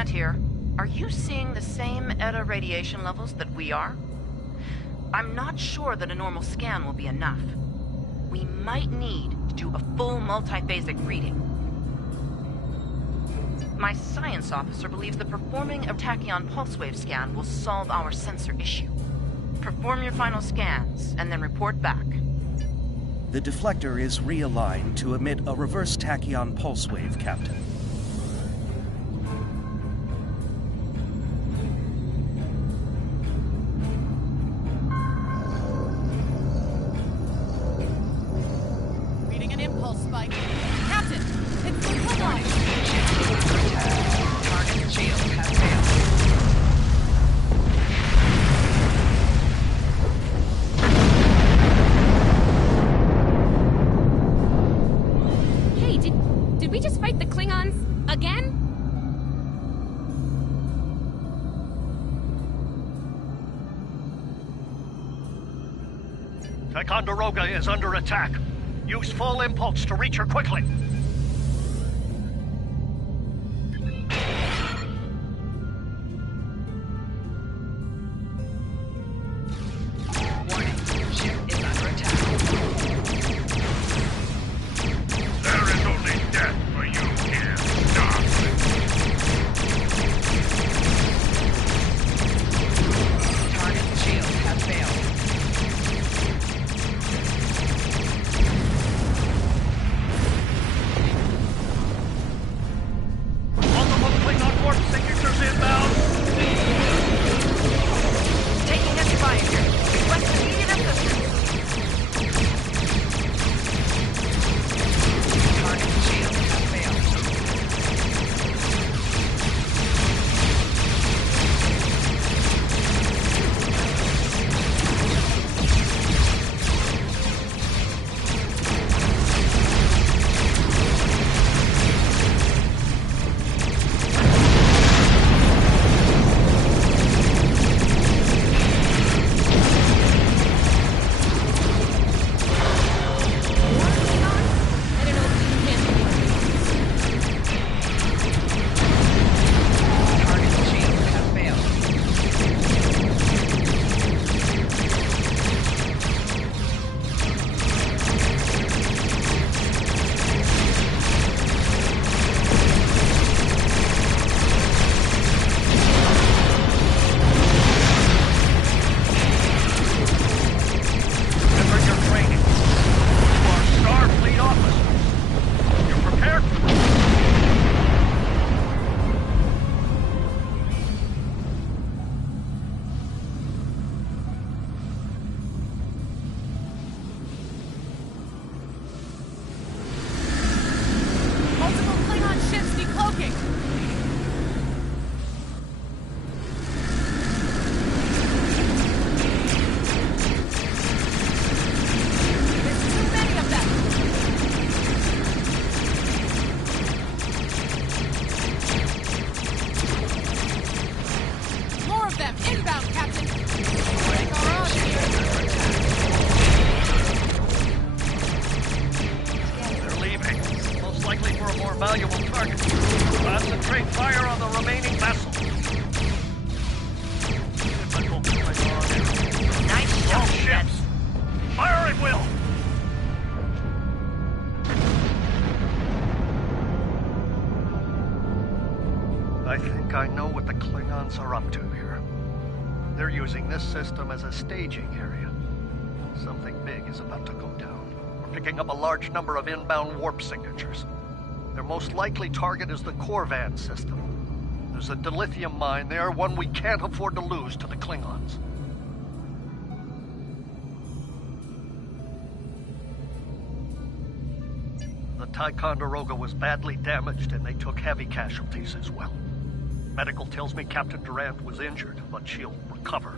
Here, are you seeing the same ETA radiation levels that we are? I'm not sure that a normal scan will be enough. We might need to do a full multiphasic reading. My science officer believes that performing a tachyon pulse wave scan will solve our sensor issue. Perform your final scans and then report back. The deflector is realigned to emit a reverse tachyon pulse wave, Captain. Did we just fight the Klingons? Ticonderoga is under attack. Use full impulse to reach her quickly. Warning, ship is under attack. There is only death for you here, darling. Target shields have failed. Multiple Klingon warp signatures inbound. Taking us fire. Request immediate assistance. Target shields have failed. Target shields have failed. Remember your training. You are Starfleet officers. You're prepared? Multiple Klingon ships decloaking. There's too many of them. More of them inbound, Captain. Break our odds here. They're leaving. Most likely for a more valuable target. Concentrate fire on the remaining vessel. Typical Klingon. Nice All shot, Cadet. ships. Fire at will. I think I know what the Klingons are up to here. They're using this system as a staging area. Something big is about to go down. We're picking up a large number of inbound warp signatures. Their most likely target is the Corvan system. There's a dilithium mine there, one we can't afford to lose to the Klingons. The Ticonderoga was badly damaged and they took heavy casualties as well. Medical tells me Captain Durant was injured, but she'll recover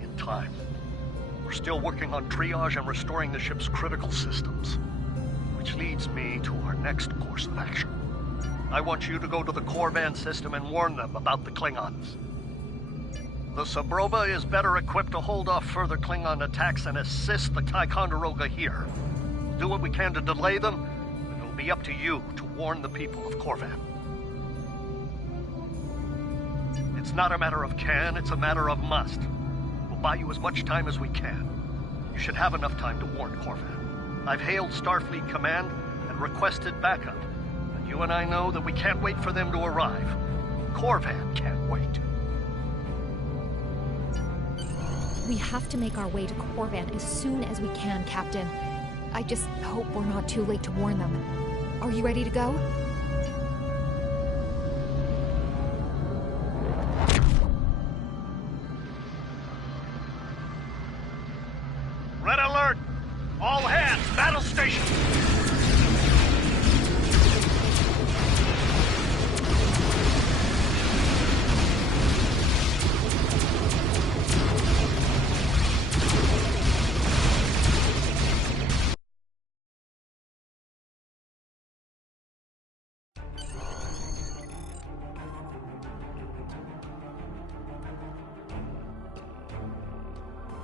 in time. We're still working on triage and restoring the ship's critical systems, which leads me to our next course of action. I want you to go to the Corvan system and warn them about the Klingons. The Sabrova is better equipped to hold off further Klingon attacks and assist the Ticonderoga here. We'll do what we can to delay them, but it'll be up to you to warn the people of Corvan. It's not a matter of can, it's a matter of must. We'll buy you as much time as we can. You should have enough time to warn Corvan. I've hailed Starfleet Command and requested backup. And you and I know that we can't wait for them to arrive. Corvan can't wait. We have to make our way to Corvan as soon as we can, Captain. I just hope we're not too late to warn them. Are you ready to go? Red alert! All hands, battle station!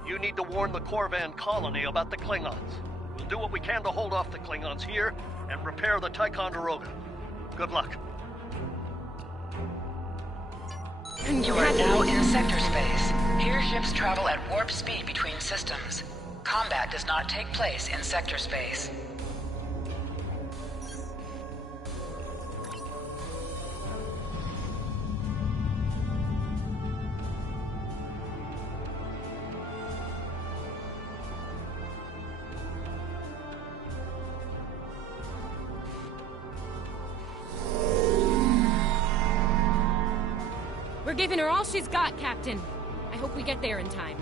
You need to warn the Corvan colony about the Klingons. We'll do what we can to hold off the Klingons here and repair the Ticonderoga. Good luck. You are now in sector space. Here ships travel at warp speed between systems. Combat does not take place in sector space. We're giving her all she's got, Captain. I hope we get there in time.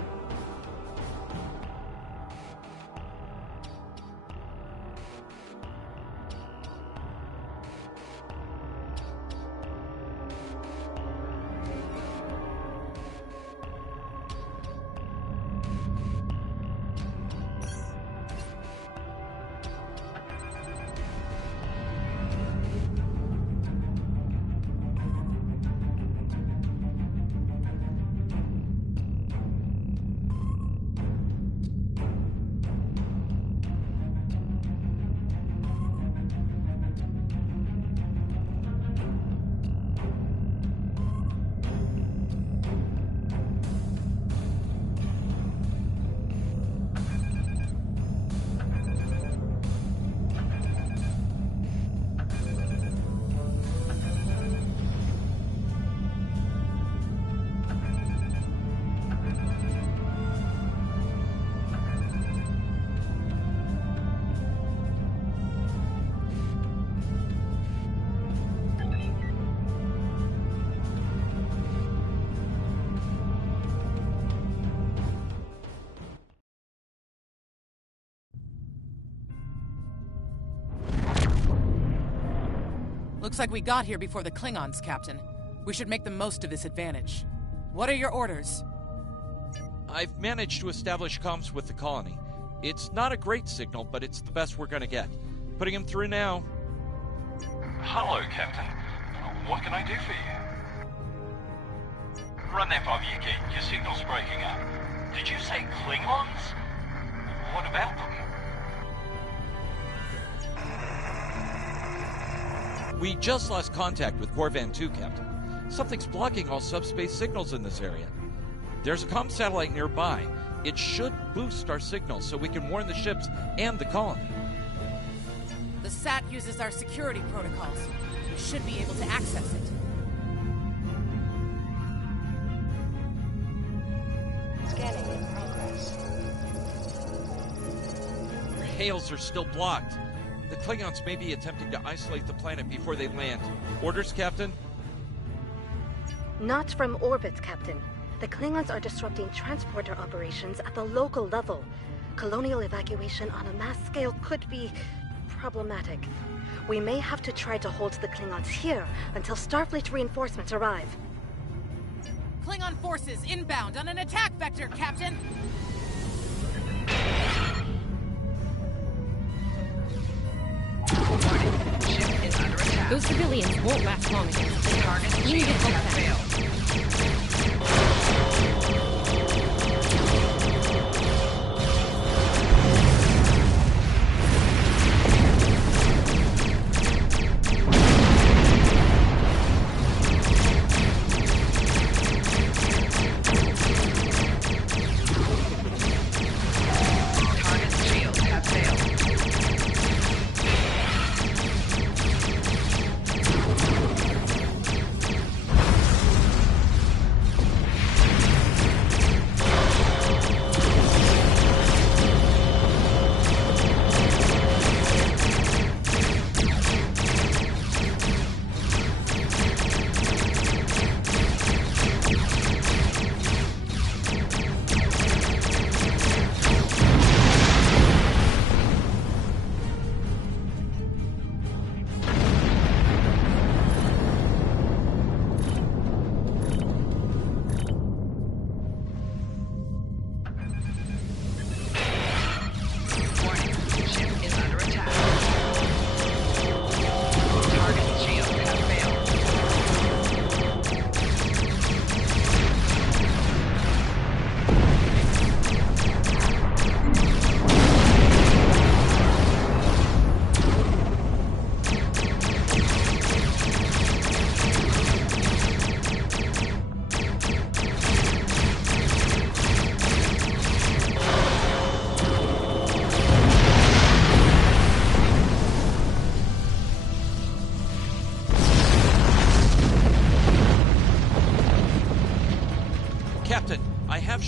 Looks like we got here before the Klingons, Captain. We should make the most of this advantage. What are your orders? I've managed to establish comms with the colony. It's not a great signal, but it's the best we're gonna get. Putting him through now. Hello, Captain. What can I do for you? Run that by me again. Your signal's breaking up. Did you say Klingons? What about them? We just lost contact with Corvan 2, Captain. Something's blocking all subspace signals in this area. There's a comm satellite nearby. It should boost our signal so we can warn the ships and the colony. The SAT uses our security protocols. We should be able to access it. Scanning in progress. Our hails are still blocked. The Klingons may be attempting to isolate the planet before they land. Orders, Captain? Not from orbit, Captain. The Klingons are disrupting transporter operations at the local level. Colonial evacuation on a mass scale could be problematic. We may have to try to hold the Klingons here until Starfleet reinforcements arrive. Klingon forces inbound on an attack vector, Captain! Ship is under attack. Those civilians won't last long against the Target You need to shields help have them.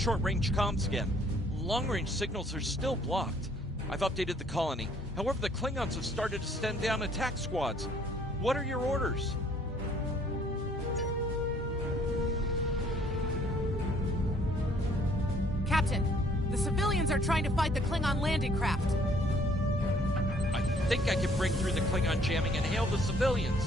short-range comms again. Long-range signals are still blocked. I've updated the colony. However, the Klingons have started to send down attack squads. What are your orders? Captain, the civilians are trying to fight the Klingon landing craft. I think I can break through the Klingon jamming and hail the civilians.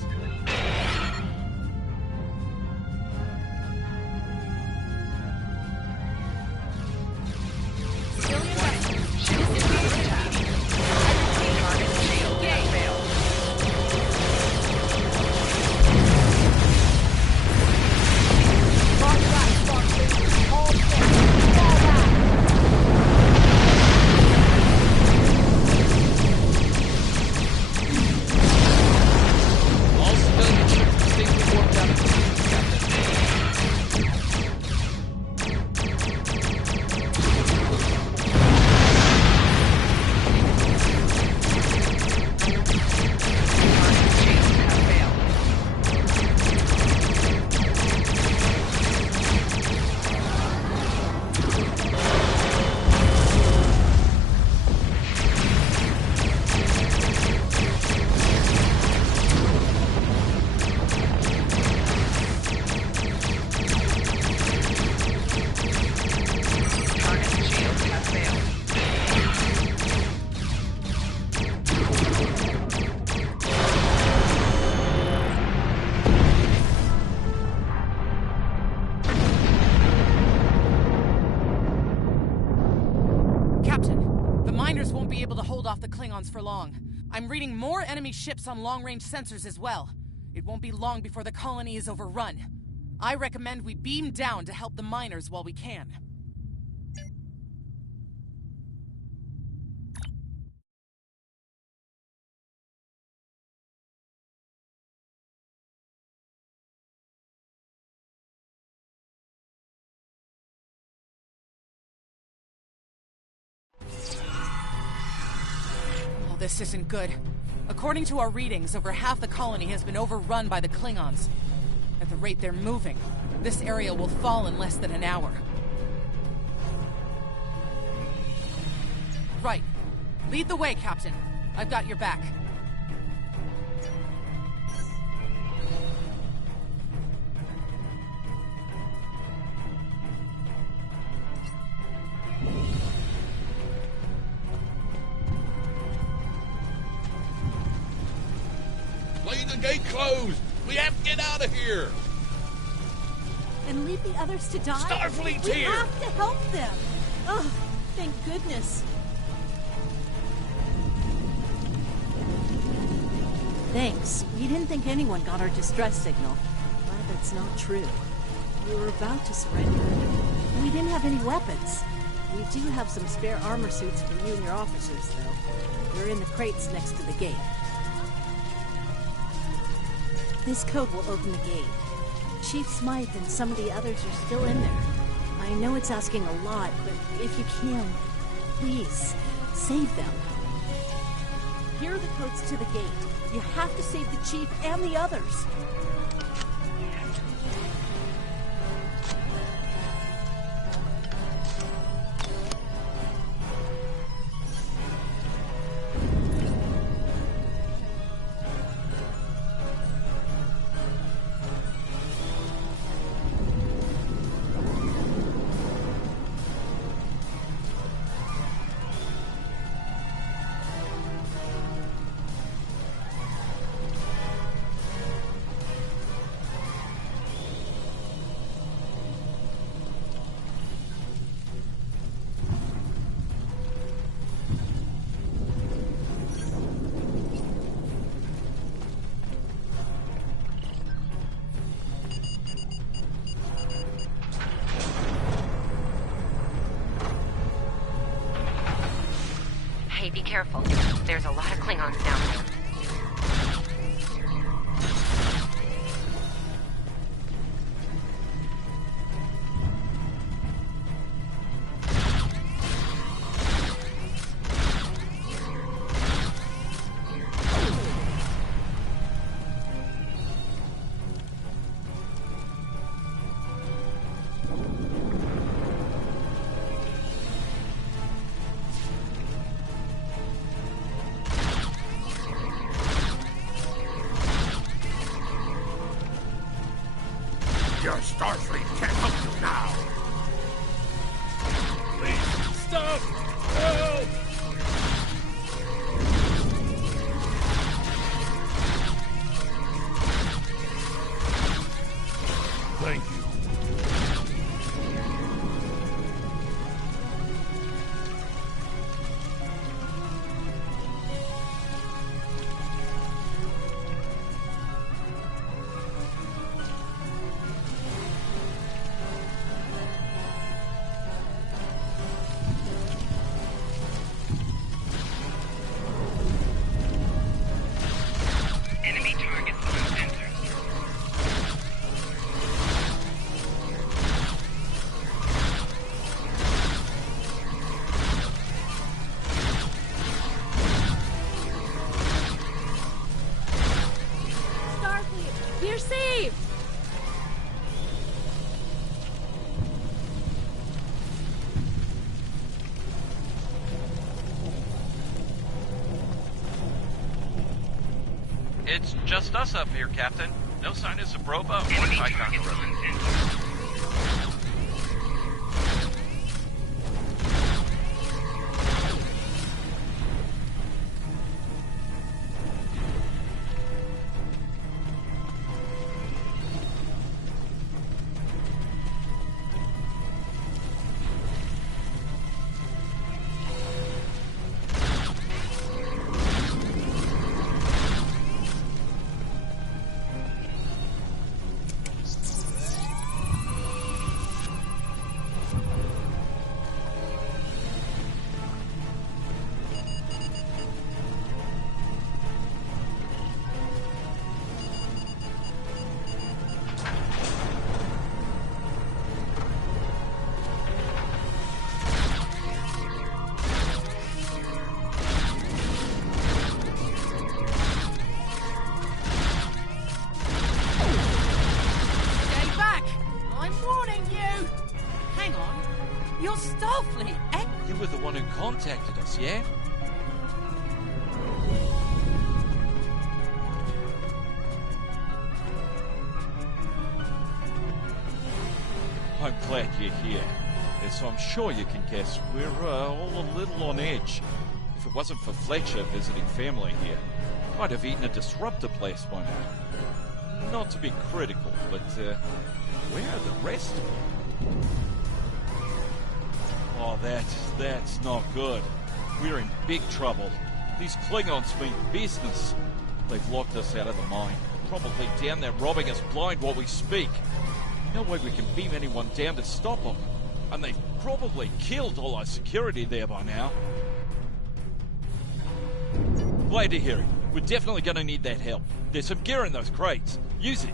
The Klingons for long. I'm reading more enemy ships on long-range sensors as well. It won't be long before the colony is overrun. I recommend we beam down to help the miners while we can. This isn't good. According to our readings, over half the colony has been overrun by the Klingons. At the rate they're moving, this area will fall in less than an hour. Right. Lead the way, Captain. I've got your back. The gate closed! We have to get out of here! And leave the others to die? Starfleet's we here! We have to help them! Oh, thank goodness. Thanks. We didn't think anyone got our distress signal. But that's not true. We were about to surrender. We didn't have any weapons. We do have some spare armor suits for you and your officers, though. They're in the crates next to the gate. This code will open the gate. Chief Smythe and some of the others are still in there. I know it's asking a lot, but if you can, please, save them. Here are the codes to the gate. You have to save the Chief and the others. Hey, be careful. There's a lot of Klingons down there. Starfleet can't help you now. Please, stop! Help! Thank you. Enemy target on center. Starfleet, you're saved! It's just us up here, Captain. No sign of Zabrova or Enemy Tychon. target on center. Stay back! I'm warning you! Hang on. You're Starfleet, eh? You were the one who contacted us, yeah? I'm glad you're here. As I'm sure you can guess, we're all a little on edge. If it wasn't for Fletcher visiting family here, I'd have eaten a disruptor place by now. Not to be critical, but where are the rest of them? Oh, that's not good. We're in big trouble. These Klingons mean business. They've locked us out of the mine. Probably down there robbing us blind while we speak. No way we can beam anyone down to stop them. And they've probably killed all our security there by now. Glad to hear it. We're definitely going to need that help. There's some gear in those crates. Use it.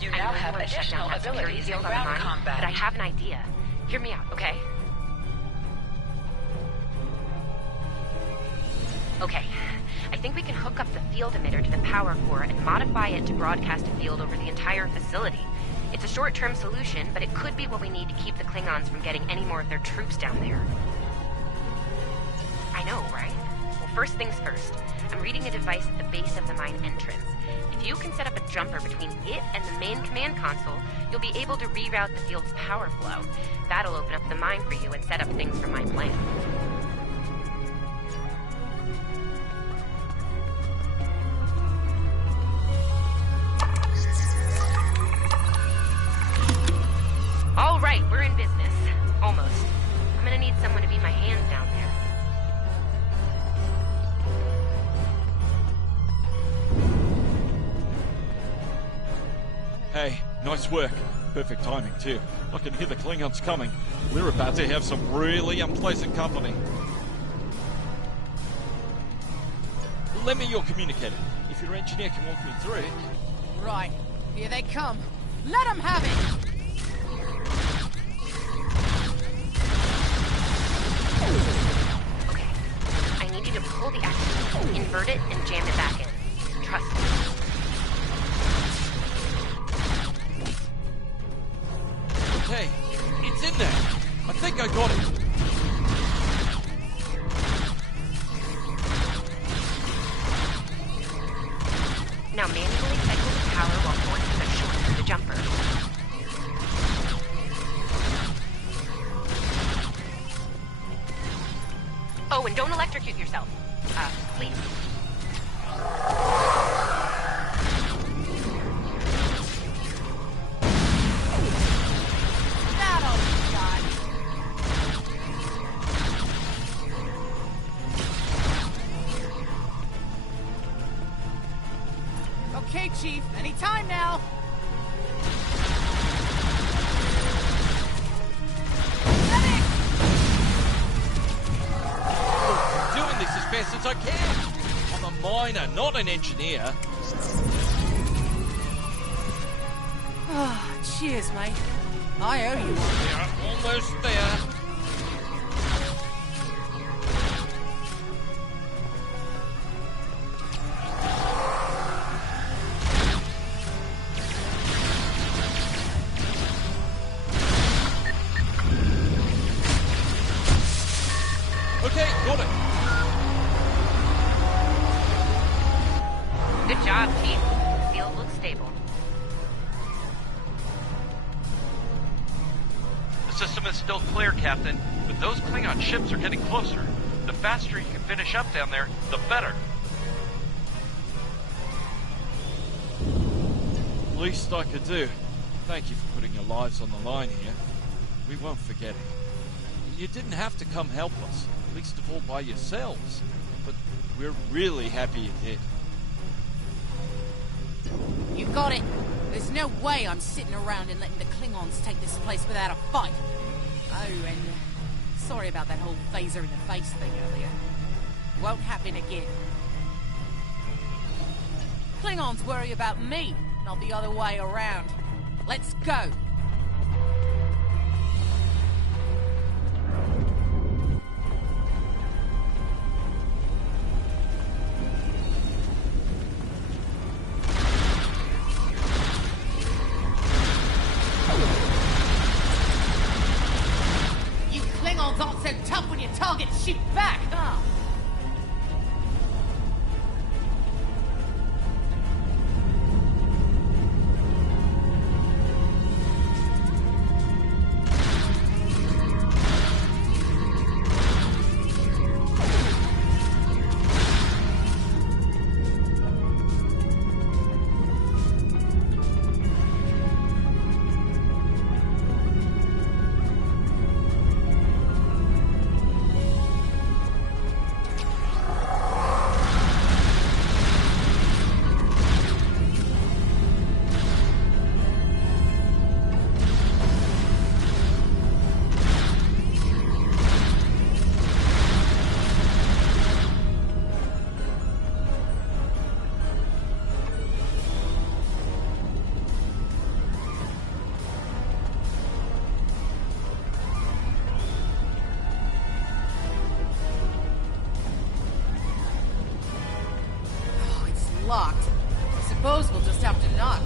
You now have additional abilities in ground combat. But I have an idea. Hear me out, okay? Okay. I think we can hook up the field emitter to the power core and modify it to broadcast a field over the entire facility. It's a short-term solution, but it could be what we need to keep the Klingons from getting any more of their troops down there. I know, right? Well, first things first. I'm reading a device at the base of the mine entrance. If you can set up a jumper between it and the main command console, you'll be able to reroute the field's power flow. That'll open up the mine for you and set up things for my plan. All right, we're in business. Almost. I'm gonna need someone to be my hands down there. Hey, nice work. Perfect timing, too. I can hear the Klingons coming. We're about to have some really unpleasant company. Lend me your communicator. If your engineer can walk me through it. Right. Here they come. Let them have it! need you to pull the active, invert it, and jam it back in. Trust me. Okay, it's in there. I think I got it. Now manually cycle the power while forcing the short through the jumper. Oh, and don't electrocute yourself. Please. That all you got. Okay, Chief. Anytime now. As fast as I can. I'm a miner, not an engineer. Oh, cheers, mate. I owe you one. We're almost there. Okay, got it. Good job, Chief. Field looks stable. The system is still clear, Captain, but those Klingon ships are getting closer. The faster you can finish up down there, the better. Least I could do. Thank you for putting your lives on the line here. We won't forget it. You didn't have to come help us, least of all by yourselves. But we're really happy you did. You got it. There's no way I'm sitting around and letting the Klingons take this place without a fight. Oh, and sorry about that whole phaser in the face thing earlier. Won't happen again. Klingons worry about me, not the other way around. Let's go. Target shoot back, huh? Locked. I suppose we'll just have to knock.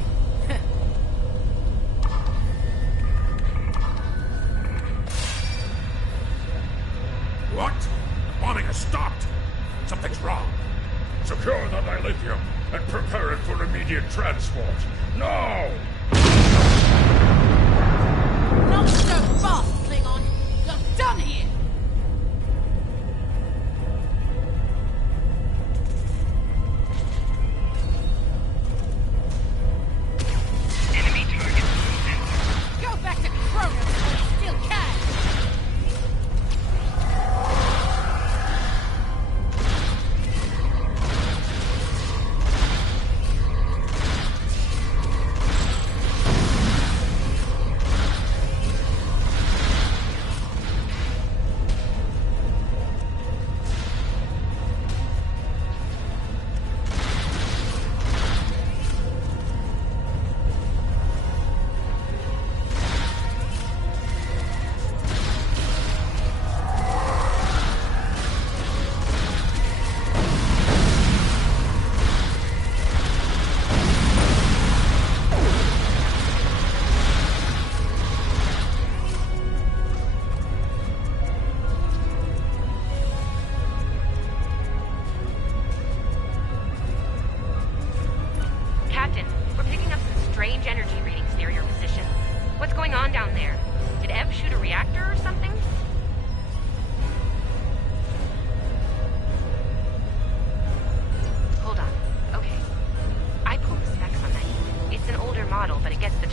What? The bombing has stopped. Something's wrong. Secure the dilithium and prepare it for immediate transport. No! Not so fast, Klingon. You're done here.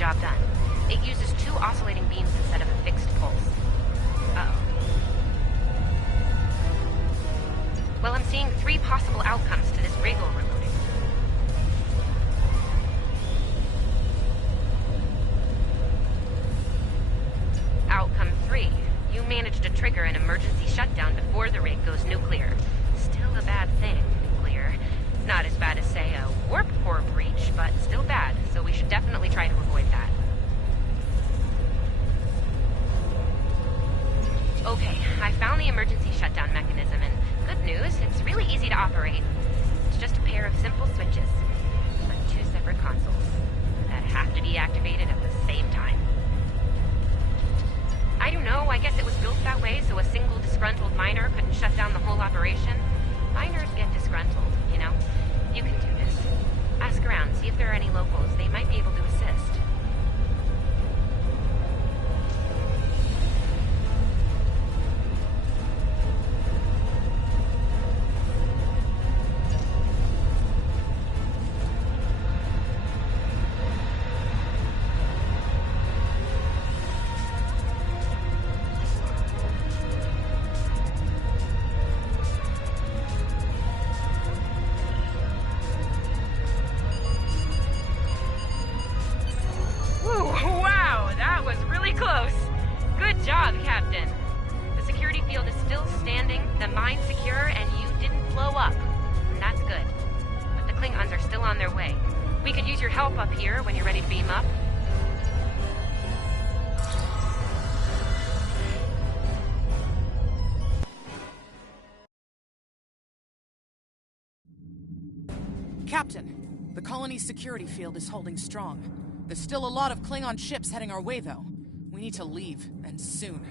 job done. It uses 2 oscillating beams instead of a fixed pulse. Uh-oh. Well, I'm seeing 3 possible outcomes to this rig overloading. Outcome 3. You managed to trigger an emergency shutdown before the rig goes nuclear. Still a bad thing, nuclear. Not as bad as, say, a warp core breach, but still bad, so we should definitely try to avoid that. Okay, I found the emergency shutdown mechanism, and good news, it's really easy to operate. It's just a pair of simple switches on 2 separate consoles that have to be activated at the same time. I don't know, I guess it was built that way so a single disgruntled miner couldn't shut down the whole operation. Miners get disgruntled, you know? You can do this. Ask around, see if there are any locals. They might be able to assist. Captain, the colony's security field is holding strong. There's still a lot of Klingon ships heading our way, though. We need to leave, and soon.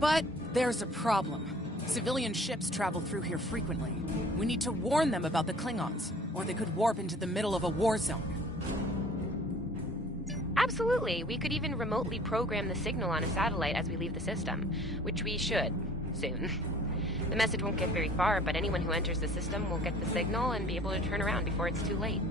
But there's a problem. Civilian ships travel through here frequently. We need to warn them about the Klingons, or they could warp into the middle of a war zone. Absolutely. We could even remotely program the signal on a satellite as we leave the system, which we should, soon. The message won't get very far, but anyone who enters the system will get the signal and be able to turn around before it's too late.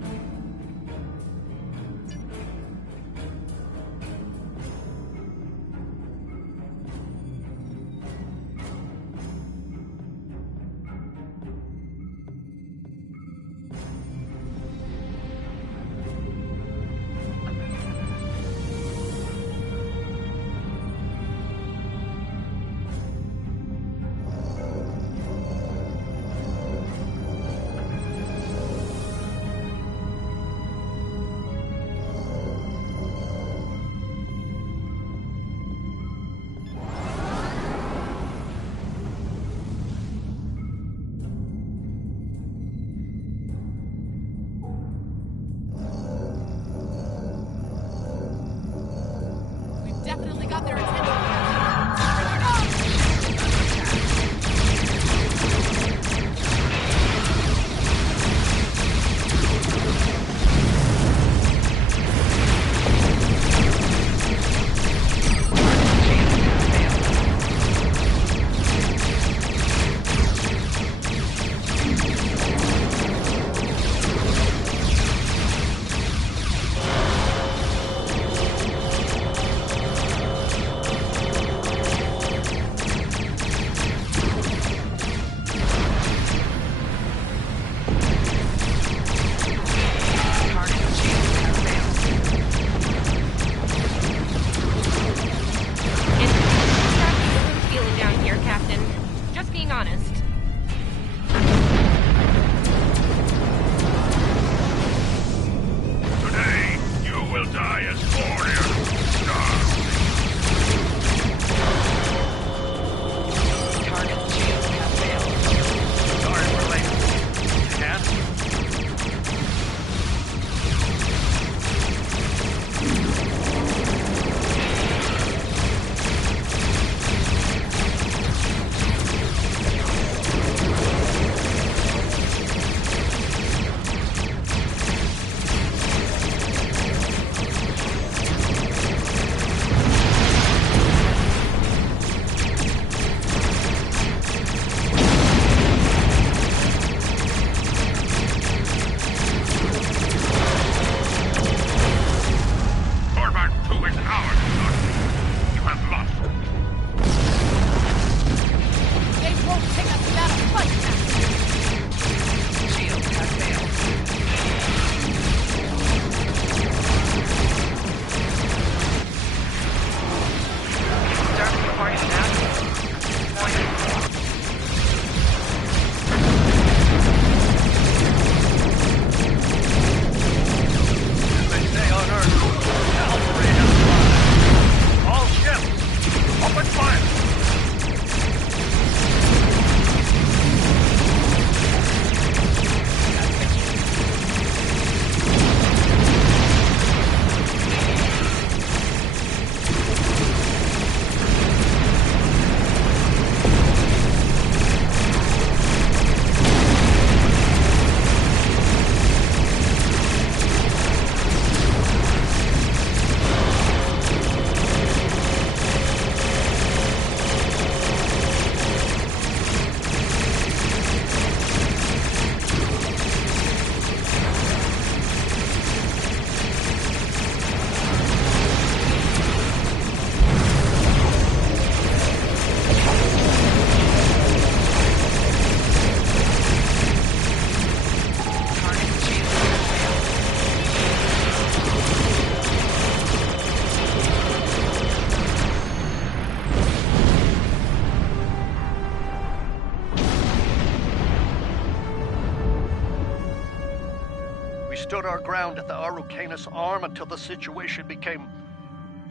We stood our ground at the Araucanus Arm until the situation became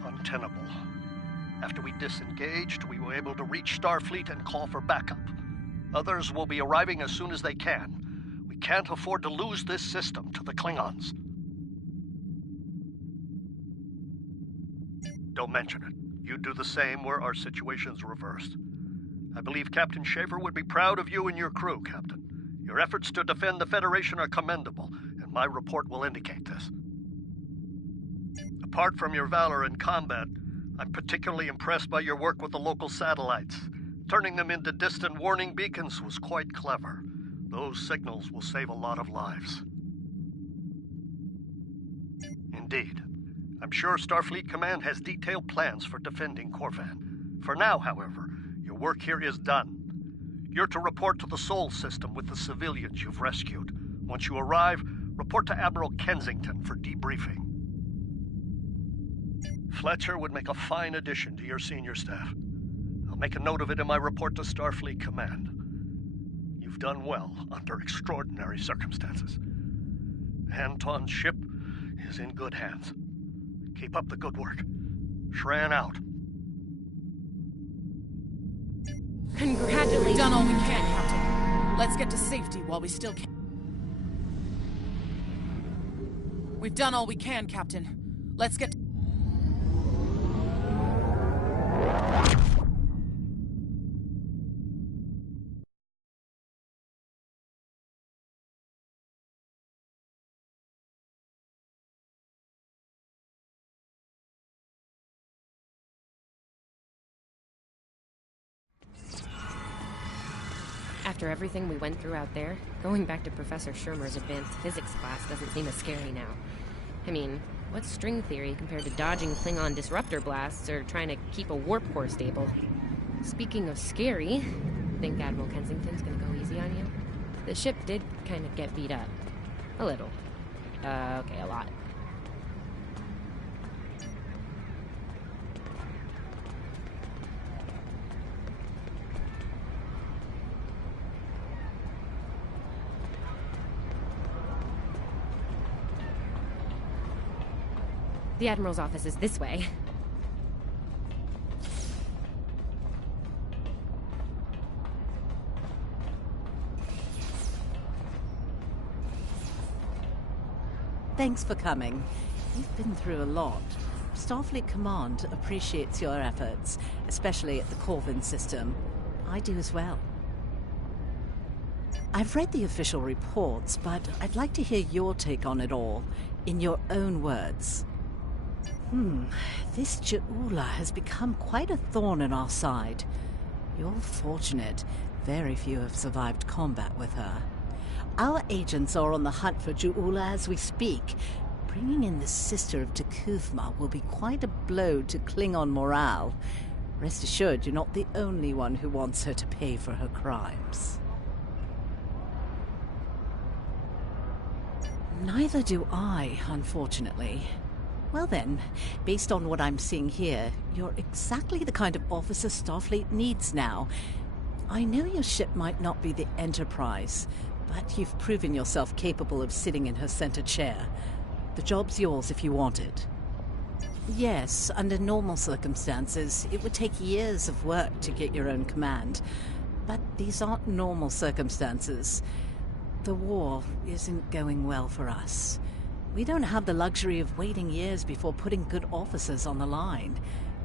untenable. After we disengaged, we were able to reach Starfleet and call for backup. Others will be arriving as soon as they can. We can't afford to lose this system to the Klingons. Don't mention it. You do the same where our situation's reversed. I believe Captain Schaefer would be proud of you and your crew, Captain. Your efforts to defend the Federation are commendable, and my report will indicate this. Apart from your valor in combat, I'm particularly impressed by your work with the local satellites. Turning them into distant warning beacons was quite clever. Those signals will save a lot of lives. Indeed. I'm sure Starfleet Command has detailed plans for defending Corvan. For now, however, your work here is done. You're to report to the Sol system with the civilians you've rescued. Once you arrive, report to Admiral Kensington for debriefing. Fletcher would make a fine addition to your senior staff. I'll make a note of it in my report to Starfleet Command. You've done well under extraordinary circumstances. Anton's ship is in good hands. Keep up the good work. Shran out. Congratulations. We've done all we can, Captain. Let's get to safety while we still can. We've done all we can, Captain. Let's get to... After everything we went through out there, going back to Professor Shermer's advanced physics class doesn't seem as scary now. I mean, what's string theory compared to dodging Klingon disruptor blasts or trying to keep a warp core stable? Speaking of scary, think Admiral Kensington's gonna go easy on you? The ship did kind of get beat up. A little. Okay, a lot. The Admiral's office is this way. Thanks for coming. You've been through a lot. Starfleet Command appreciates your efforts, especially at the Corvan system. I do as well. I've read the official reports, but I'd like to hear your take on it all, in your own words. This Ju'ula has become quite a thorn in our side. You're fortunate. Very few have survived combat with her. Our agents are on the hunt for Ju'ula as we speak. Bringing in the sister of T'Kuthma will be quite a blow to Klingon morale. Rest assured, you're not the only one who wants her to pay for her crimes. Neither do I, unfortunately. Well then, based on what I'm seeing here, you're exactly the kind of officer Starfleet needs now. I know your ship might not be the Enterprise, but you've proven yourself capable of sitting in her center chair. The job's yours if you want it. Yes, under normal circumstances, it would take years of work to get your own command. But these aren't normal circumstances. The war isn't going well for us. We don't have the luxury of waiting years before putting good officers on the line.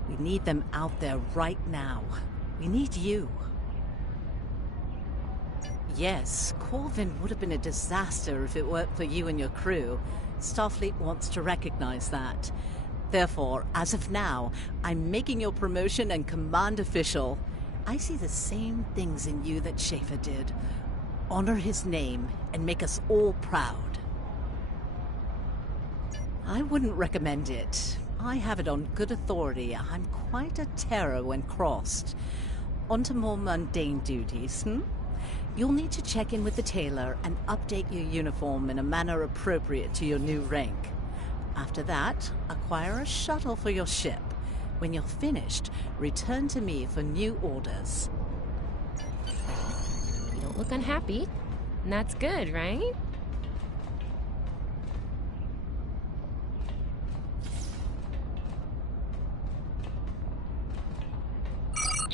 We need them out there right now. We need you. Yes, Corvan would have been a disaster if it weren't for you and your crew. Starfleet wants to recognize that. Therefore, as of now, I'm making your promotion and command official. I see the same things in you that Schaefer did. Honor his name and make us all proud. I wouldn't recommend it. I have it on good authority. I'm quite a terror when crossed. On to more mundane duties, You'll need to check in with the tailor and update your uniform in a manner appropriate to your new rank. After that, acquire a shuttle for your ship. When you're finished, return to me for new orders. You don't look unhappy. And that's good, right?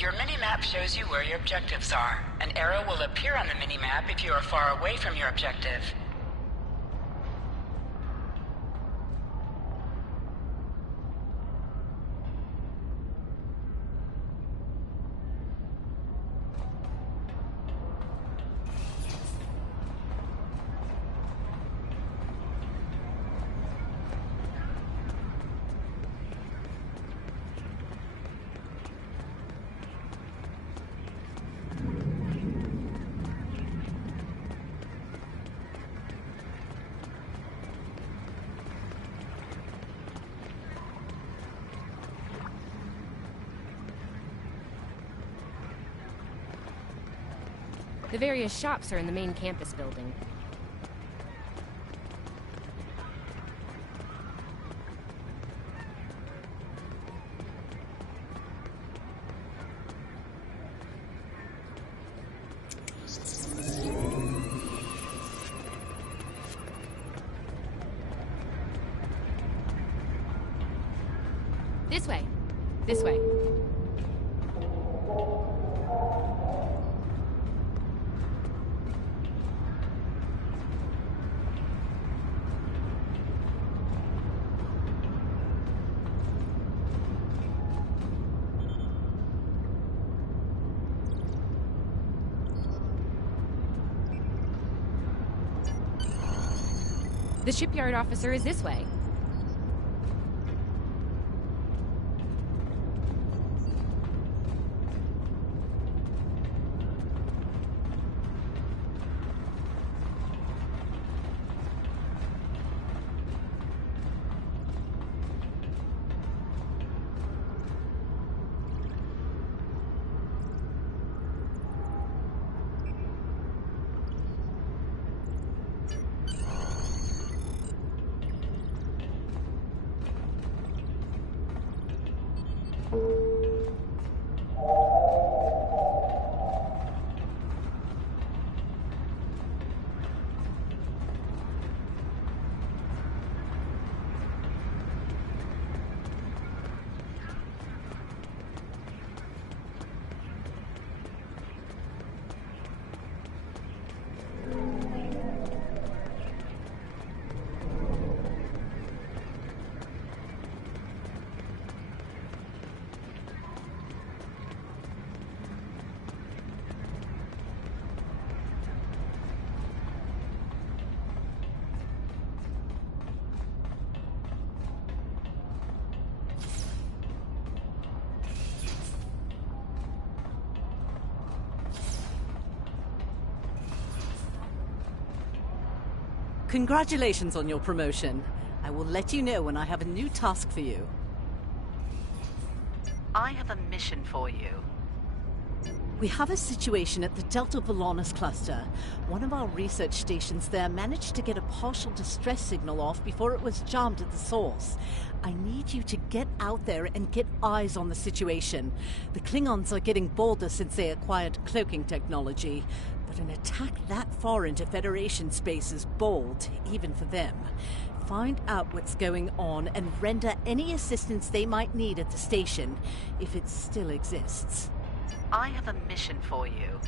Your minimap shows you where your objectives are. An arrow will appear on the minimap if you are far away from your objective. The various shops are in the main campus building. This way. This way. The shipyard officer is this way. Congratulations on your promotion. I will let you know when I have a new task for you. I have a mission for you. We have a situation at the Delta Volanus cluster. One of our research stations there managed to get a partial distress signal off before it was jammed at the source. I need you to get out there and get eyes on the situation. The Klingons are getting bolder since they acquired cloaking technology. But an attack that far into Federation space is bold, even for them. Find out what's going on and render any assistance they might need at the station, if it still exists. I have a mission for you.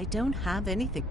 I don't have anything.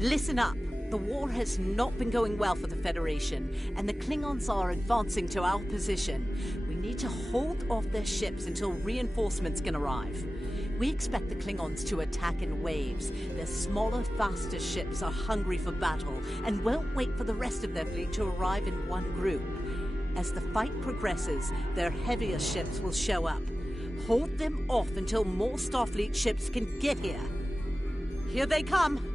Listen up. The war has not been going well for the Federation, and the Klingons are advancing to our position. We need to hold off their ships until reinforcements can arrive. We expect the Klingons to attack in waves. Their smaller, faster ships are hungry for battle and won't wait for the rest of their fleet to arrive in one group. As the fight progresses, their heavier ships will show up. Hold them off until more Starfleet ships can get here. Here they come!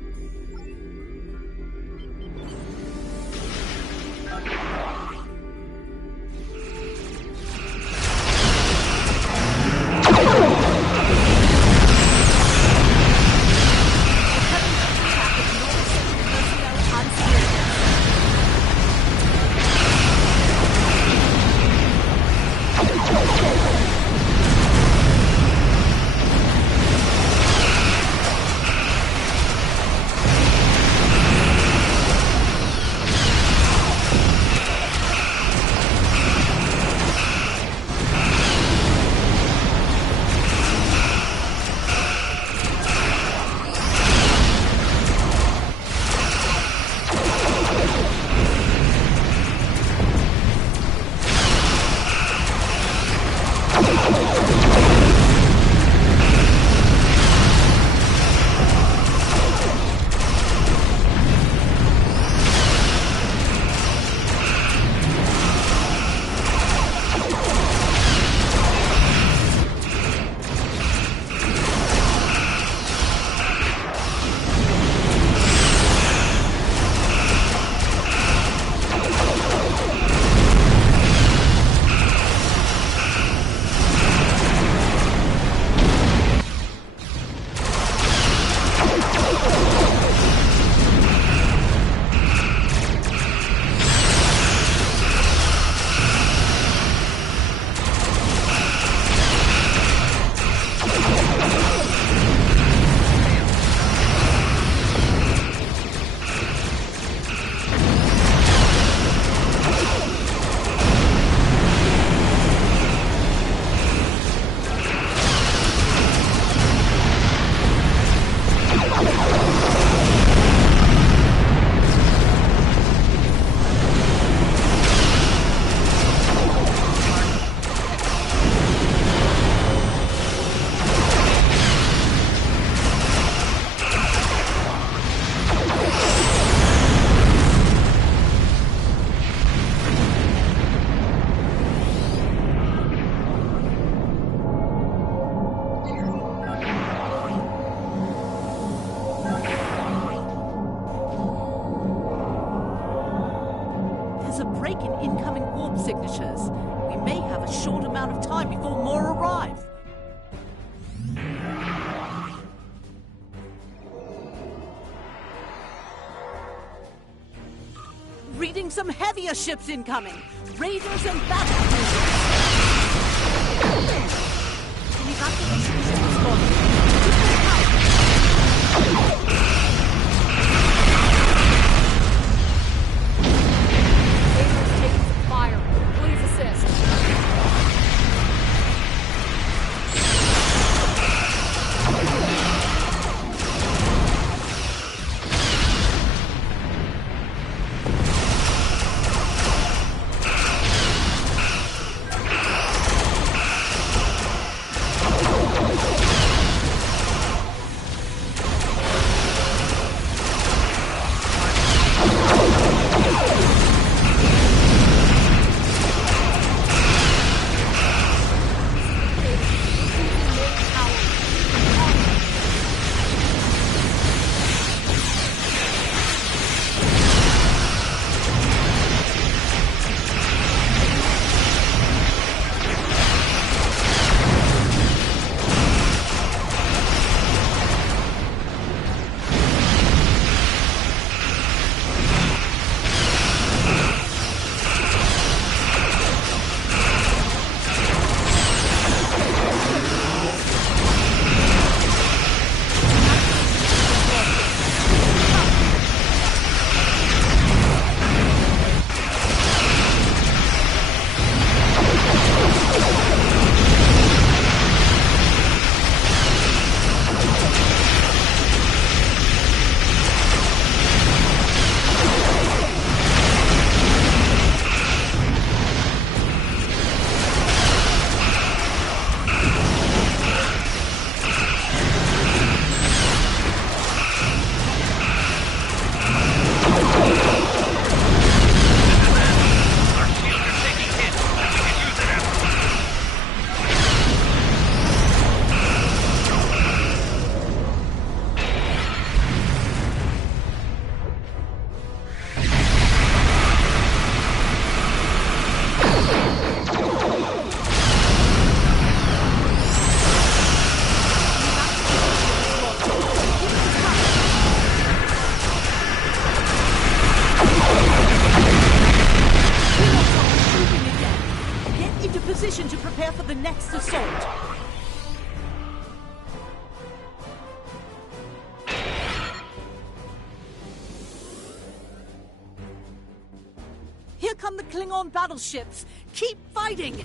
Signatures. We may have a short amount of time before more arrive. Reading some heavier ships incoming. Raiders and battle cruisers. An evacuation ship is spotted. position to prepare for the next assault. Here come the Klingon battleships. Keep fighting!